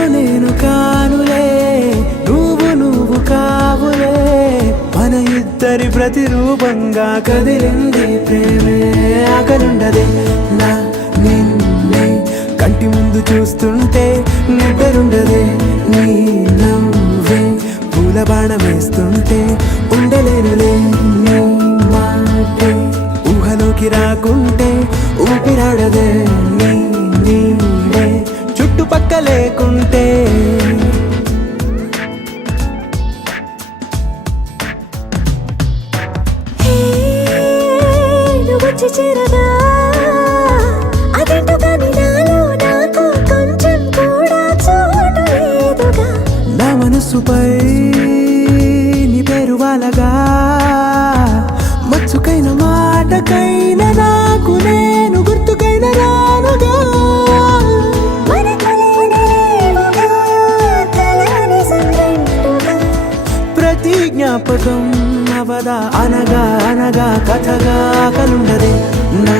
నేను కానులే నువ్వు కావులే మన ఇద్దరి ప్రతిరూపంగా కదిలింది ప్రేమే ఆకలుండదే నా నిన్నే కంటి ముందు చూస్తుంటే నిద్రుండదే నీ నవ్వే పూల బాణం వేస్తుంటే ఉండలేనులే నీ మాటే ఊహలోకి రాకుంటే ఊపిరాడదే నీ నీడే చుట్టుపక్క లేకుంటే నువ్వు వచ్చి చేరగా అదేంటో కానీ నాలో నాకు కొంచెం కూడా చోటు లేదుగా నా మనసుపై నీ పేరు వాలగా మచ్చుకైన మాటకైన నాకు నేను గుర్తుకైన రానుగా మన కలలేవుగా కలని సంరెండుగా ప్రతి జ్ఞాపకం అవదా అనగా అనగా కథగా కలుండదే నా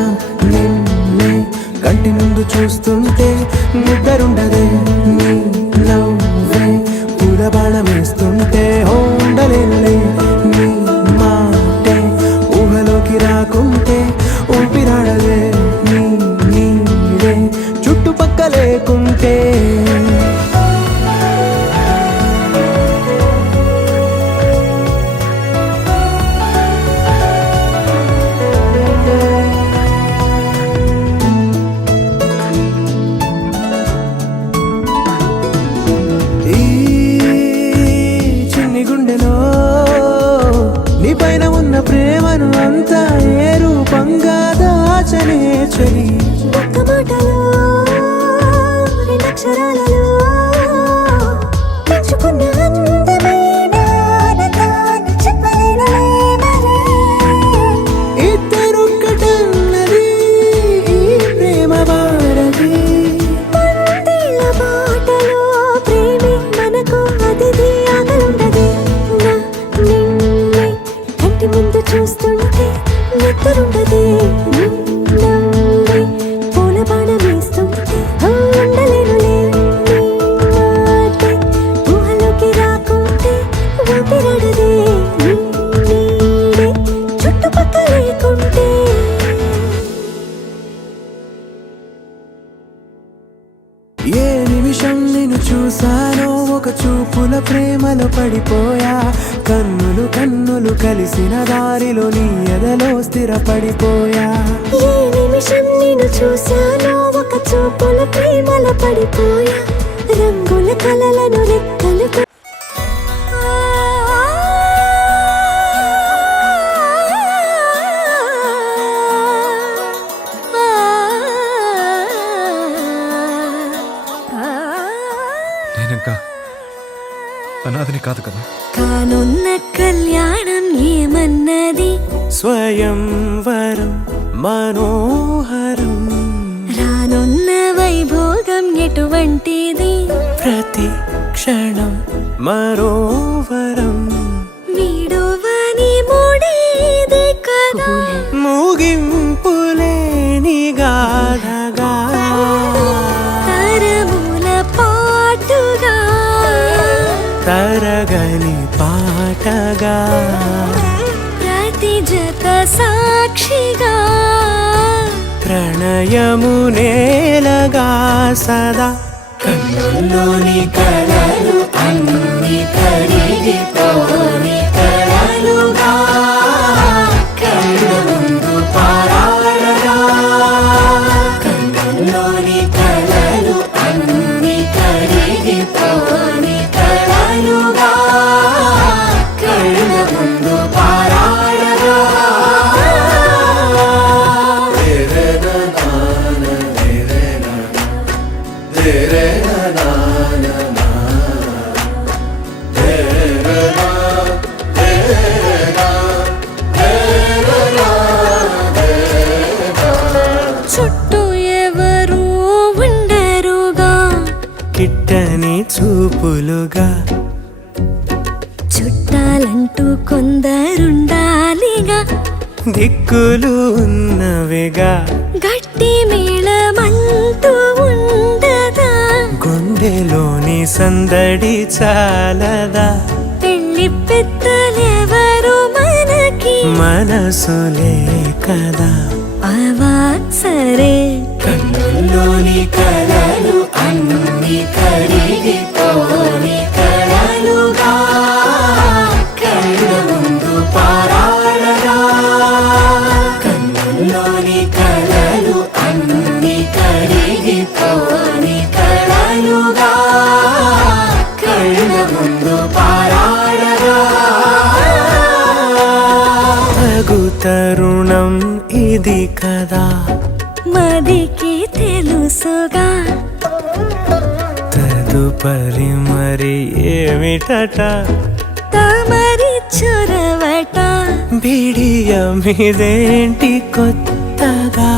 నిన్నే కంటి ముందు చూస్తుంటే నిద్రుండదే నీ నవ్వే పూల బాణం వేస్తుంటే ఉండలేనులే నీ మాటే ఊహలోకి రాకుంటే ఊపిరాడదే నీ నీడే చుట్టుపక్క లేకుంటే ఈ చిన్ని గుండెలో నీ పైన ఉన్న ప్రేమను అంతా ఏ రూపంగా దాచనే చలి ఒక్క మాటలో రెండక్షరాలలో పెంచుకున్న అందమైన ఆనందాన్ని చెప్పలేనులే మరి ఇద్దరొక్కటన్నది ఈ ప్రేమ వాడది పందిళ్ళ బాటలో ప్రేమే మనకు అతిథి ఆగలుండదే నా నిన్నే కంటి ముందు చూస్తుంటే నిద్రుండదే నీ నవ్వే పూల బాణం వేస్తుంటే ఉండలేనులే నీ మాటే ఊహలోకి రాకుంటే ఊపిరాడదే నీ నీడే చుట్టుపక్కల లేకుంటే ఏ నిమిషం నిన్ను చూసానో ఒక చూపుల ప్రేమలో పడిపోయా కన్నులు కన్నులు కలిసిన దారిలో నీ ఎదలో స్థిరపడిపోయా ఏ నిమిషం నిన్ను చూశానో ఒక చూపుల ప్రేమలో పడిపోయా రంగుల కలలను రెక్కలు నేనింకా అనాథని కాదు కదా. కానున్న కళ్యాణం ఏమన్నది స్వయంవరం మనోహరం రానున్న వైభోగం ఎటువంటిది ప్రతి క్షణం మరోవరం వీడువని మూడేది కదా ముగింపులేని గాథగా తరముల పాటుగా తరగని పాటగా ప్రతి జత సాక్షిగా ప్రణయము నేలగా సదా కన్నుల్లోని కలలు అన్ని కరిగిపోని కలలుగా కళ్ళ ముందు పారాడగా కన్నుల్లోని కలలు అన్ని కరిగిపోని కలలుగా అంటూ కొందరుండాలిగా దిక్కులు ఉన్నవిగా గట్టి మేళమంటూ ఉండదా గుండెలోని సందడి చాలదా పెళ్లి పెద్దలెవరు మనకి మనసులే కదా అవా సరే కన్నుల్లోని కలలు అన్ని కరిగిపోని కలలుగా కళ్ళ ముందు పారాడగా కన్నుల్లోని కలలు అన్ని కరిగిపోని కలలుగా కళ్ళ ముందు పారాడగా తగు తరుణం ఇది కదా మదికి తెలుసుగా తదుపరి మరి ఏమిటట తమరి చొరవట బిడియమిదేంటి కొత్తగా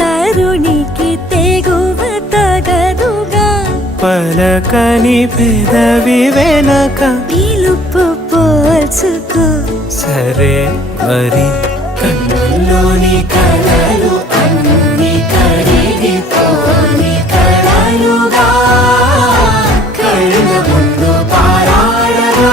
తరుణికి తెగువ తగదుగా పలకని పెదవి వెనక పిలుపు పోల్చుకో సరే మరి కన్నుల్లోని కలలు అన్ని కరిగిపోని కలలుగా కళ్ళ ముందు పారాడగా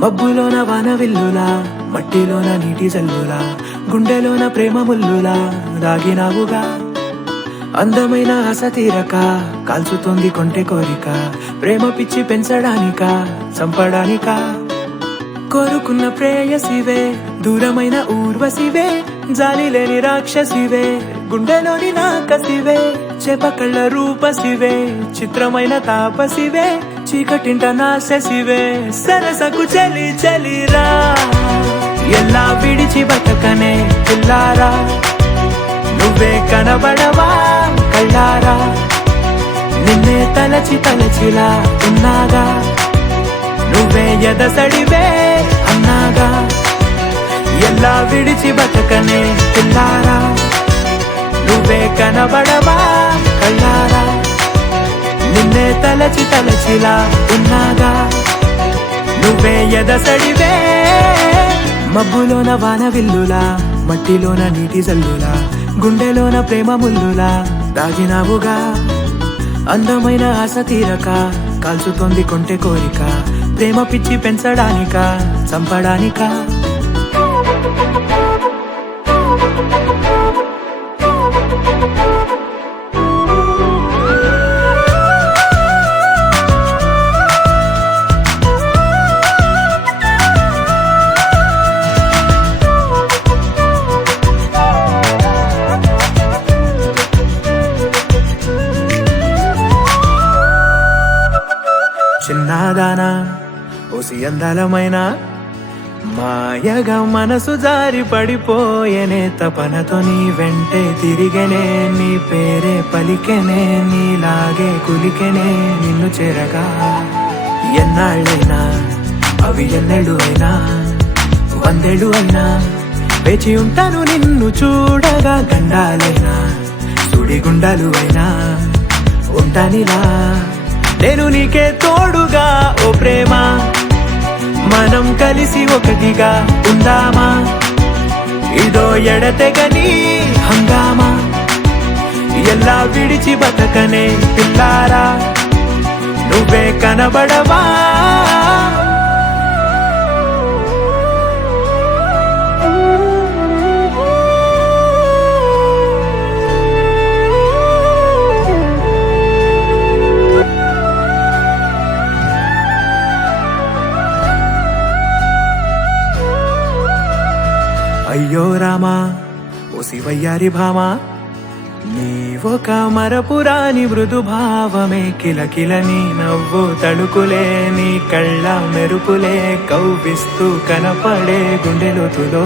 మబ్బులోన వానవిల్లులా మట్టిలోన నీటి జల్లులా గుండెలోన ప్రేమ ముల్లులా దాగినావుగా అందమైన ఆశ తీరక కాల్చుతోంది కొంటె కోరిక ప్రేమ పిచ్చి పెంచడానిక చంపడానిక కోరుకున్న ప్రేయసివే దూరమైన ఊర్వశివే జాలి లేని రాక్షసివే గుండెలోని నాకసివే చేపకళ్ళ రూపసివే చిత్రమైన తాపసివే చీకటింట నాశసివే సరసకు చలి చలిరా ఎలా విడిచి బతకనే పిల్లారా నువ్వే కనబడవా కళ్ళారా నిన్నే తలచి తలచిలా ఉన్నాగా నువ్వే ఎదసడివే అన్నాగా ఎలా విడిచి బతకనే పిల్లారా నువ్వే కనబడవా కళ్ళారా నిన్నే తలచి తలచిలా ఉన్నాగా నువ్వే ఎదసడివే మబ్బులోన వానవిల్లులా మట్టిలోన నీటి జల్లులా గుండెలోన ప్రేమ ముల్లులా దాగినావుగా అందమైన ఆశ తీరక కాల్చుతోంది కొంటె కోరిక ప్రేమ పిచ్చి పెంచడానిక చంపడానిక చిన్నదానా ఓసి అందలమైన మాయగా మనసు జారి పడిపోయేనే తపనతో నీ వెంటే తిరిగనే నీ పేరే పలికెనే నీలాగే కులికెనే నిన్ను చేరగా ఎన్నాళ్ళైనా అవి ఎన్నెళ్ళు అయినా వందేళ్ళు అయినా వేచి ఉంటాను నిన్ను చూడగా గండాలైనా సుడిగుండాలు అయినా ఉంటానిలా నేను నీకే తోడుగా ఓ ప్రేమ మనం కలిసి ఒకటిగా ఉందామా ఇదో ఎడతెగని హంగామా ఎలా విడిచి బతకనే పిల్లారా నువ్వే కనబడవా అయ్యో రామా ఓ శివయ్యారి భామా నీవొక మరపురాని మృదు భావమే కిలకిల నీ నవ్వు తడుకులే నీ కళ్ళ మెరుపులే కవ్విస్తూ కనపడే గుండెలోతులో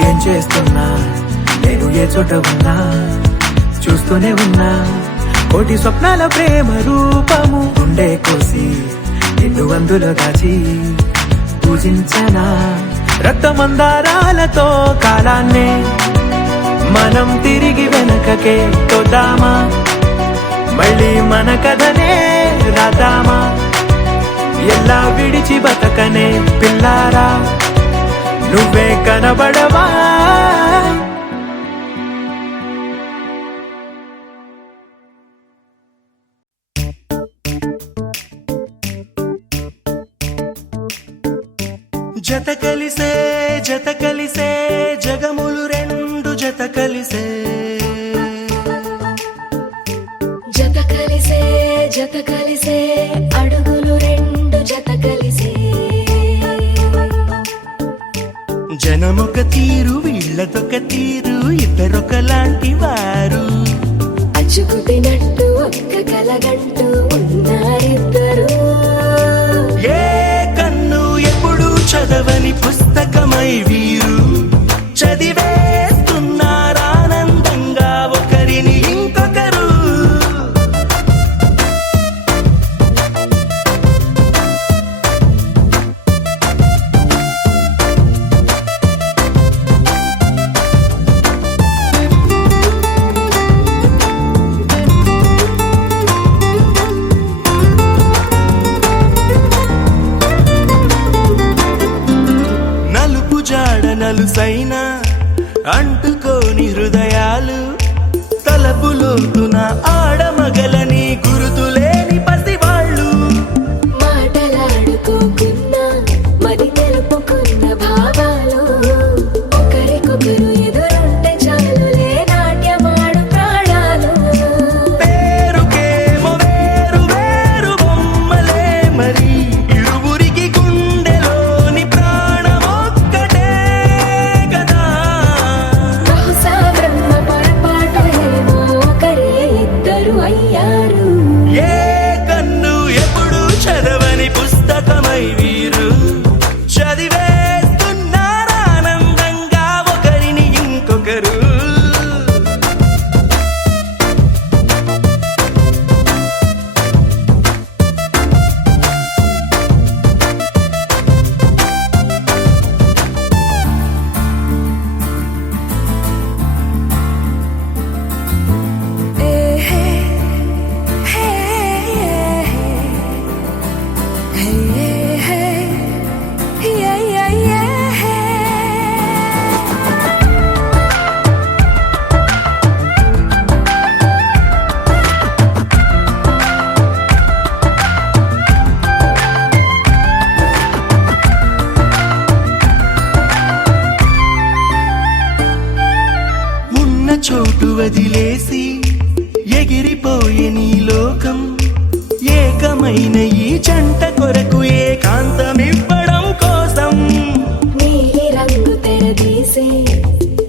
ఏం చేస్తున్నా నేను ఏ చోట ఉన్నా చూస్తూనే ఉన్నా కోటి స్వప్నాల ప్రేమ రూపము గుండె కోసి నిన్ను అందులో దాచి పూజించనా రక్తమందారాలతో కాలాన్నే మనం తిరిగి వెనకకే తోదామా మళ్ళీ మన కథనే రాదామా ఎలా విడిచి బతకనే పిల్లారా నువ్వే కనబడవా జత కలిసే జగములు రెండు జత కలిసే అడుగులు రెండు జత కలిసే జనమొక తీరు వీళ్ళదొక తీరు ఇద్దరొకలాంటి వారు అచ్చుకుతినట్టు ఒక్క కలగంటూ ఉన్నారిద్దరు ఏ కన్ను ఎప్పుడు చదవని పుస్తకమై వీరు చదివేస్తున్నారానందంగా ఒకరిని ఇంకొకరు నలుసైనా అంటుకోని హృదయాలు తలపులోతున ఆడమగలని గురుతులేని పసివాళ్ళు మాటలాడుకోకున్నా ఒకటి తెలుపుకున్న భావాలు ఒకరికొకరు ఎదురుంటే చాలులే నాట్యమాడు ప్రాణాలు పేరుకేమో వేరు వేరు బొమ్మలే మరి ఇరువురికి గుండెలోని ప్రాణమొక్కటే కదా బహుశా బ్రహ్మ పొరపాటు ఏమో ఒకరే ఇద్దరు అయ్యారు ఏ కన్ను ఎప్పుడు చదవని పుస్తకమై వీరు చదివేస్తున్నారానందంగా ఒకరిని ఇంకొకరు ఉన్న చోటు వదిలేసి ఎగిరిపోయే నీ లోకం ఏకమైన ఈ జంట కొరకు ఏకాంతమివ్వడం కోసం నీలి రంగు తెరదీసే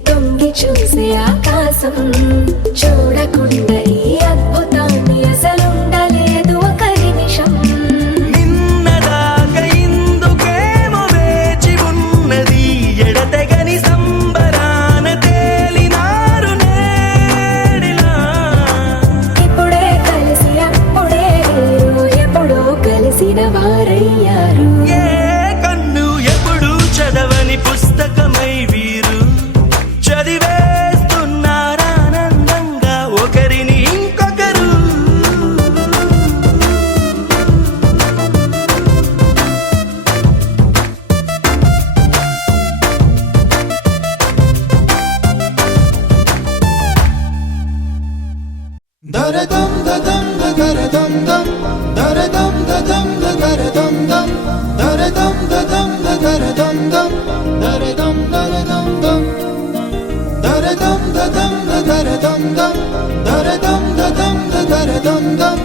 తొంగి చూసే ఆకాశం చూడకుండా ఈ అద్భుతాన్ని అసలుండలేదు ఒక నిమిషం నిన్నదాకా ఇందుకేమో వేచి ఉన్నది ఎడతెగని సంబరాన తేలినారు నేడిలా ఇప్పుడే కలిసి అప్పుడే వీరు ఎప్పుడో కలిసిన వారయ్యారు ఏ కన్ను ఎప్పుడు చదవని పుస్తకమై వీరు చదివేస్తున్నారానందంగా ఒకరిని ఇంకొకరు దరదం దదం దరదం దం దరదం దదం దరదం దం దరదం దదం దరదం దం దరదం దరదం దం దరదం దదం దరదం దం దరదం దదం దరదం దం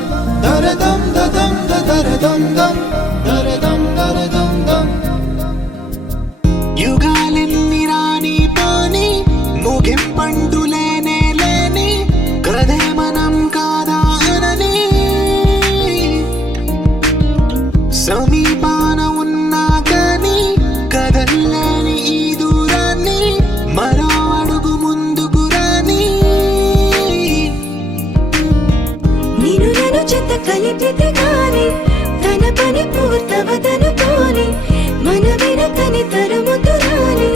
దరదం దదం దరదం దం దరదం దరదం దం యుగాలెన్ని రాని పోని ముగింపంటూ లేనే లేని కదే మనం కాదా అనని సమీపాన ఉన్నా కానీ కదల్లేని ఈ దూరాన్ని మరో అడుగు ముందుకు రాని నేను నన్ను చెత్త కలిపితే గాని తన పని పూర్తవదనుకోని మన వెనకని తరుముతురాని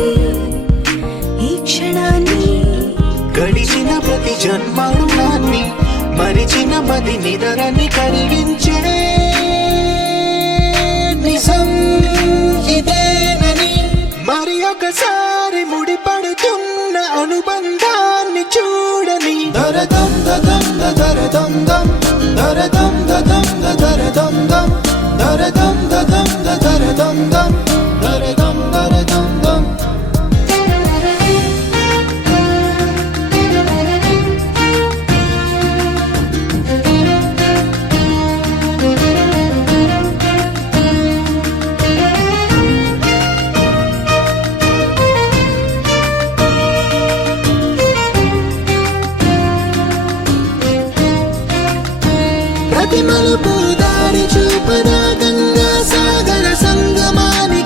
ఈ క్షణాన్ని గడిచిన ప్రతి జన్మరుణాన్ని మరిచిన మది నిదరని కరిగించే నిజం ఇదేనని మరి ఒకసారి ముడిపడుతున్న అనుబంధాన్ని చూడని దరదం దదం దరదం దం దరదం దదం దరదం దం దరదం దదం దరదం దం దరదం దరదం దం ప్రతి మలుపు దారి చూపదా గంగా సాగర సంగమానికి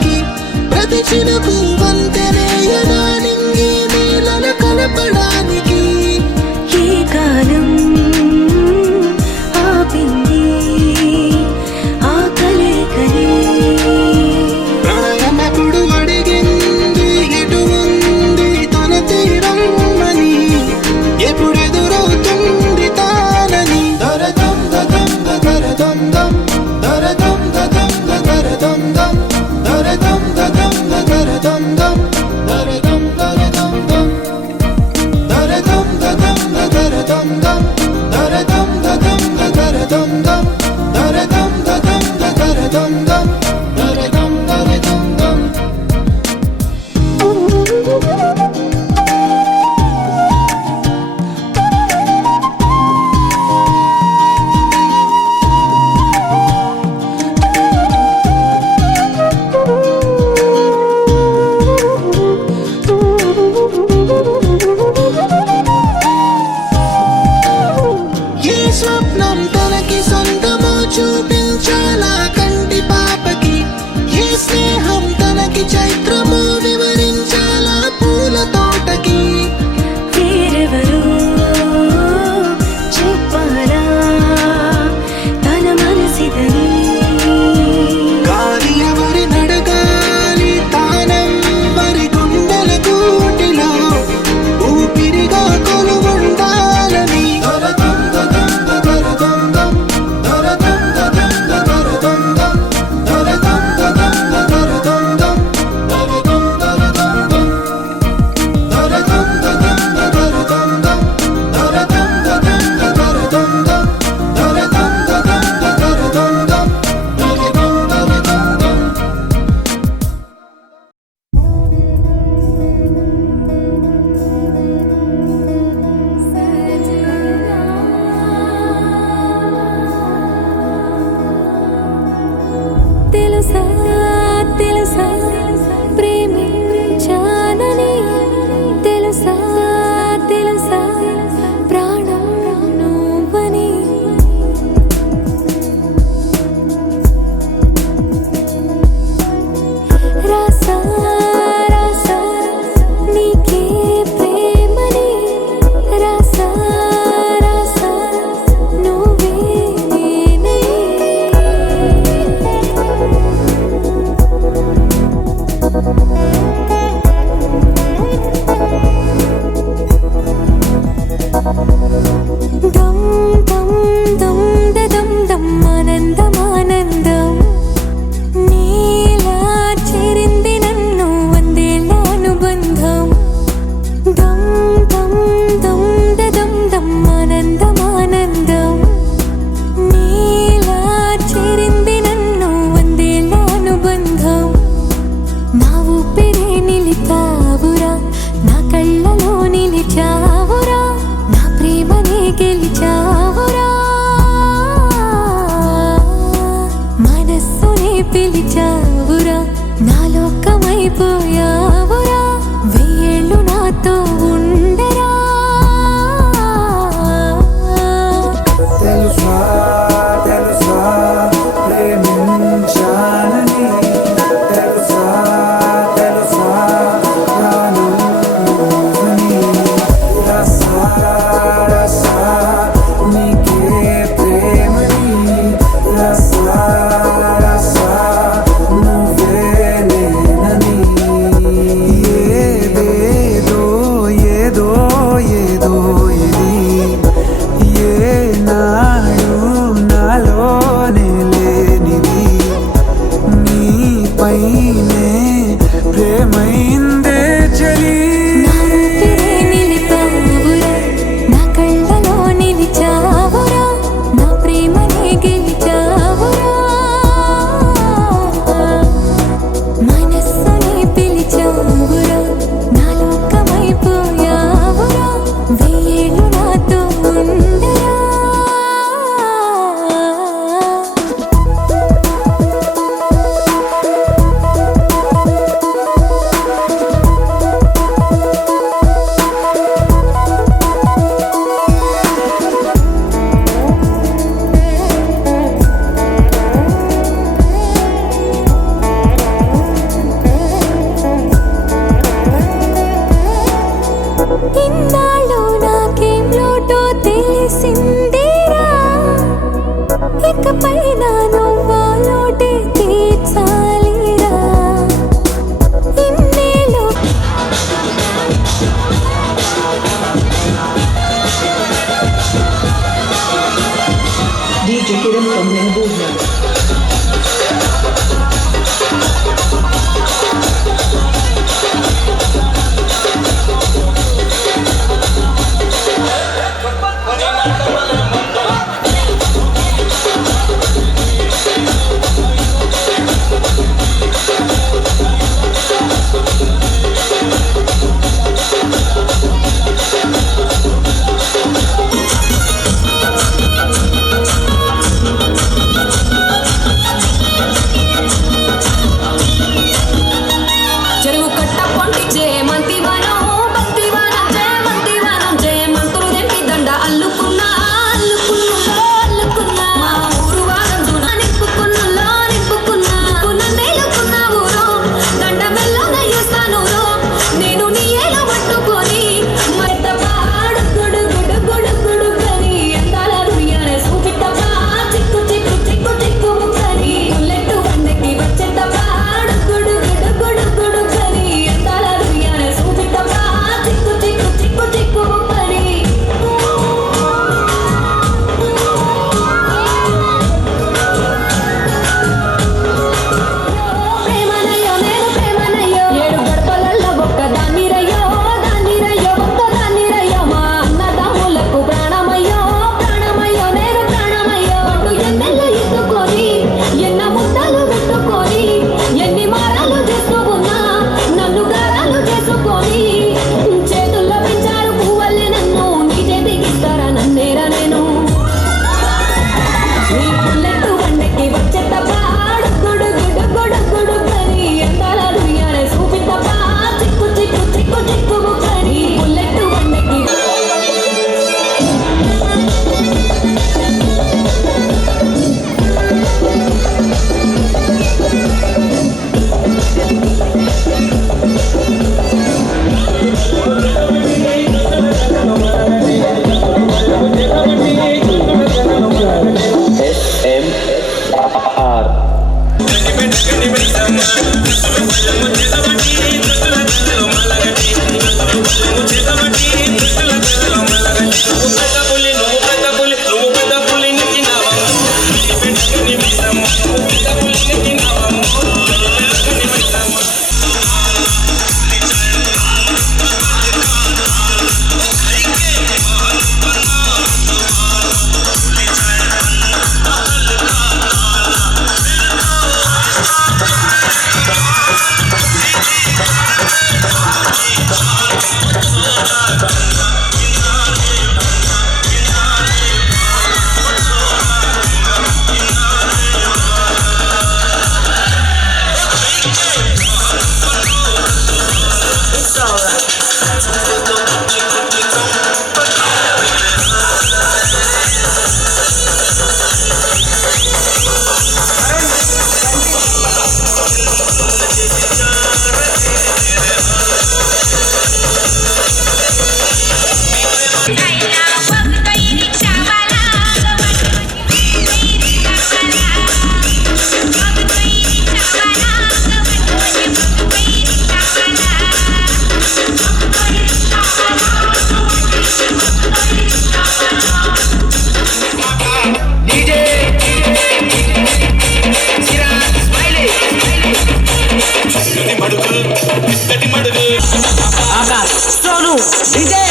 ఆకాశ్ సోను డీజే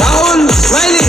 రాహుల్ స్మైలీ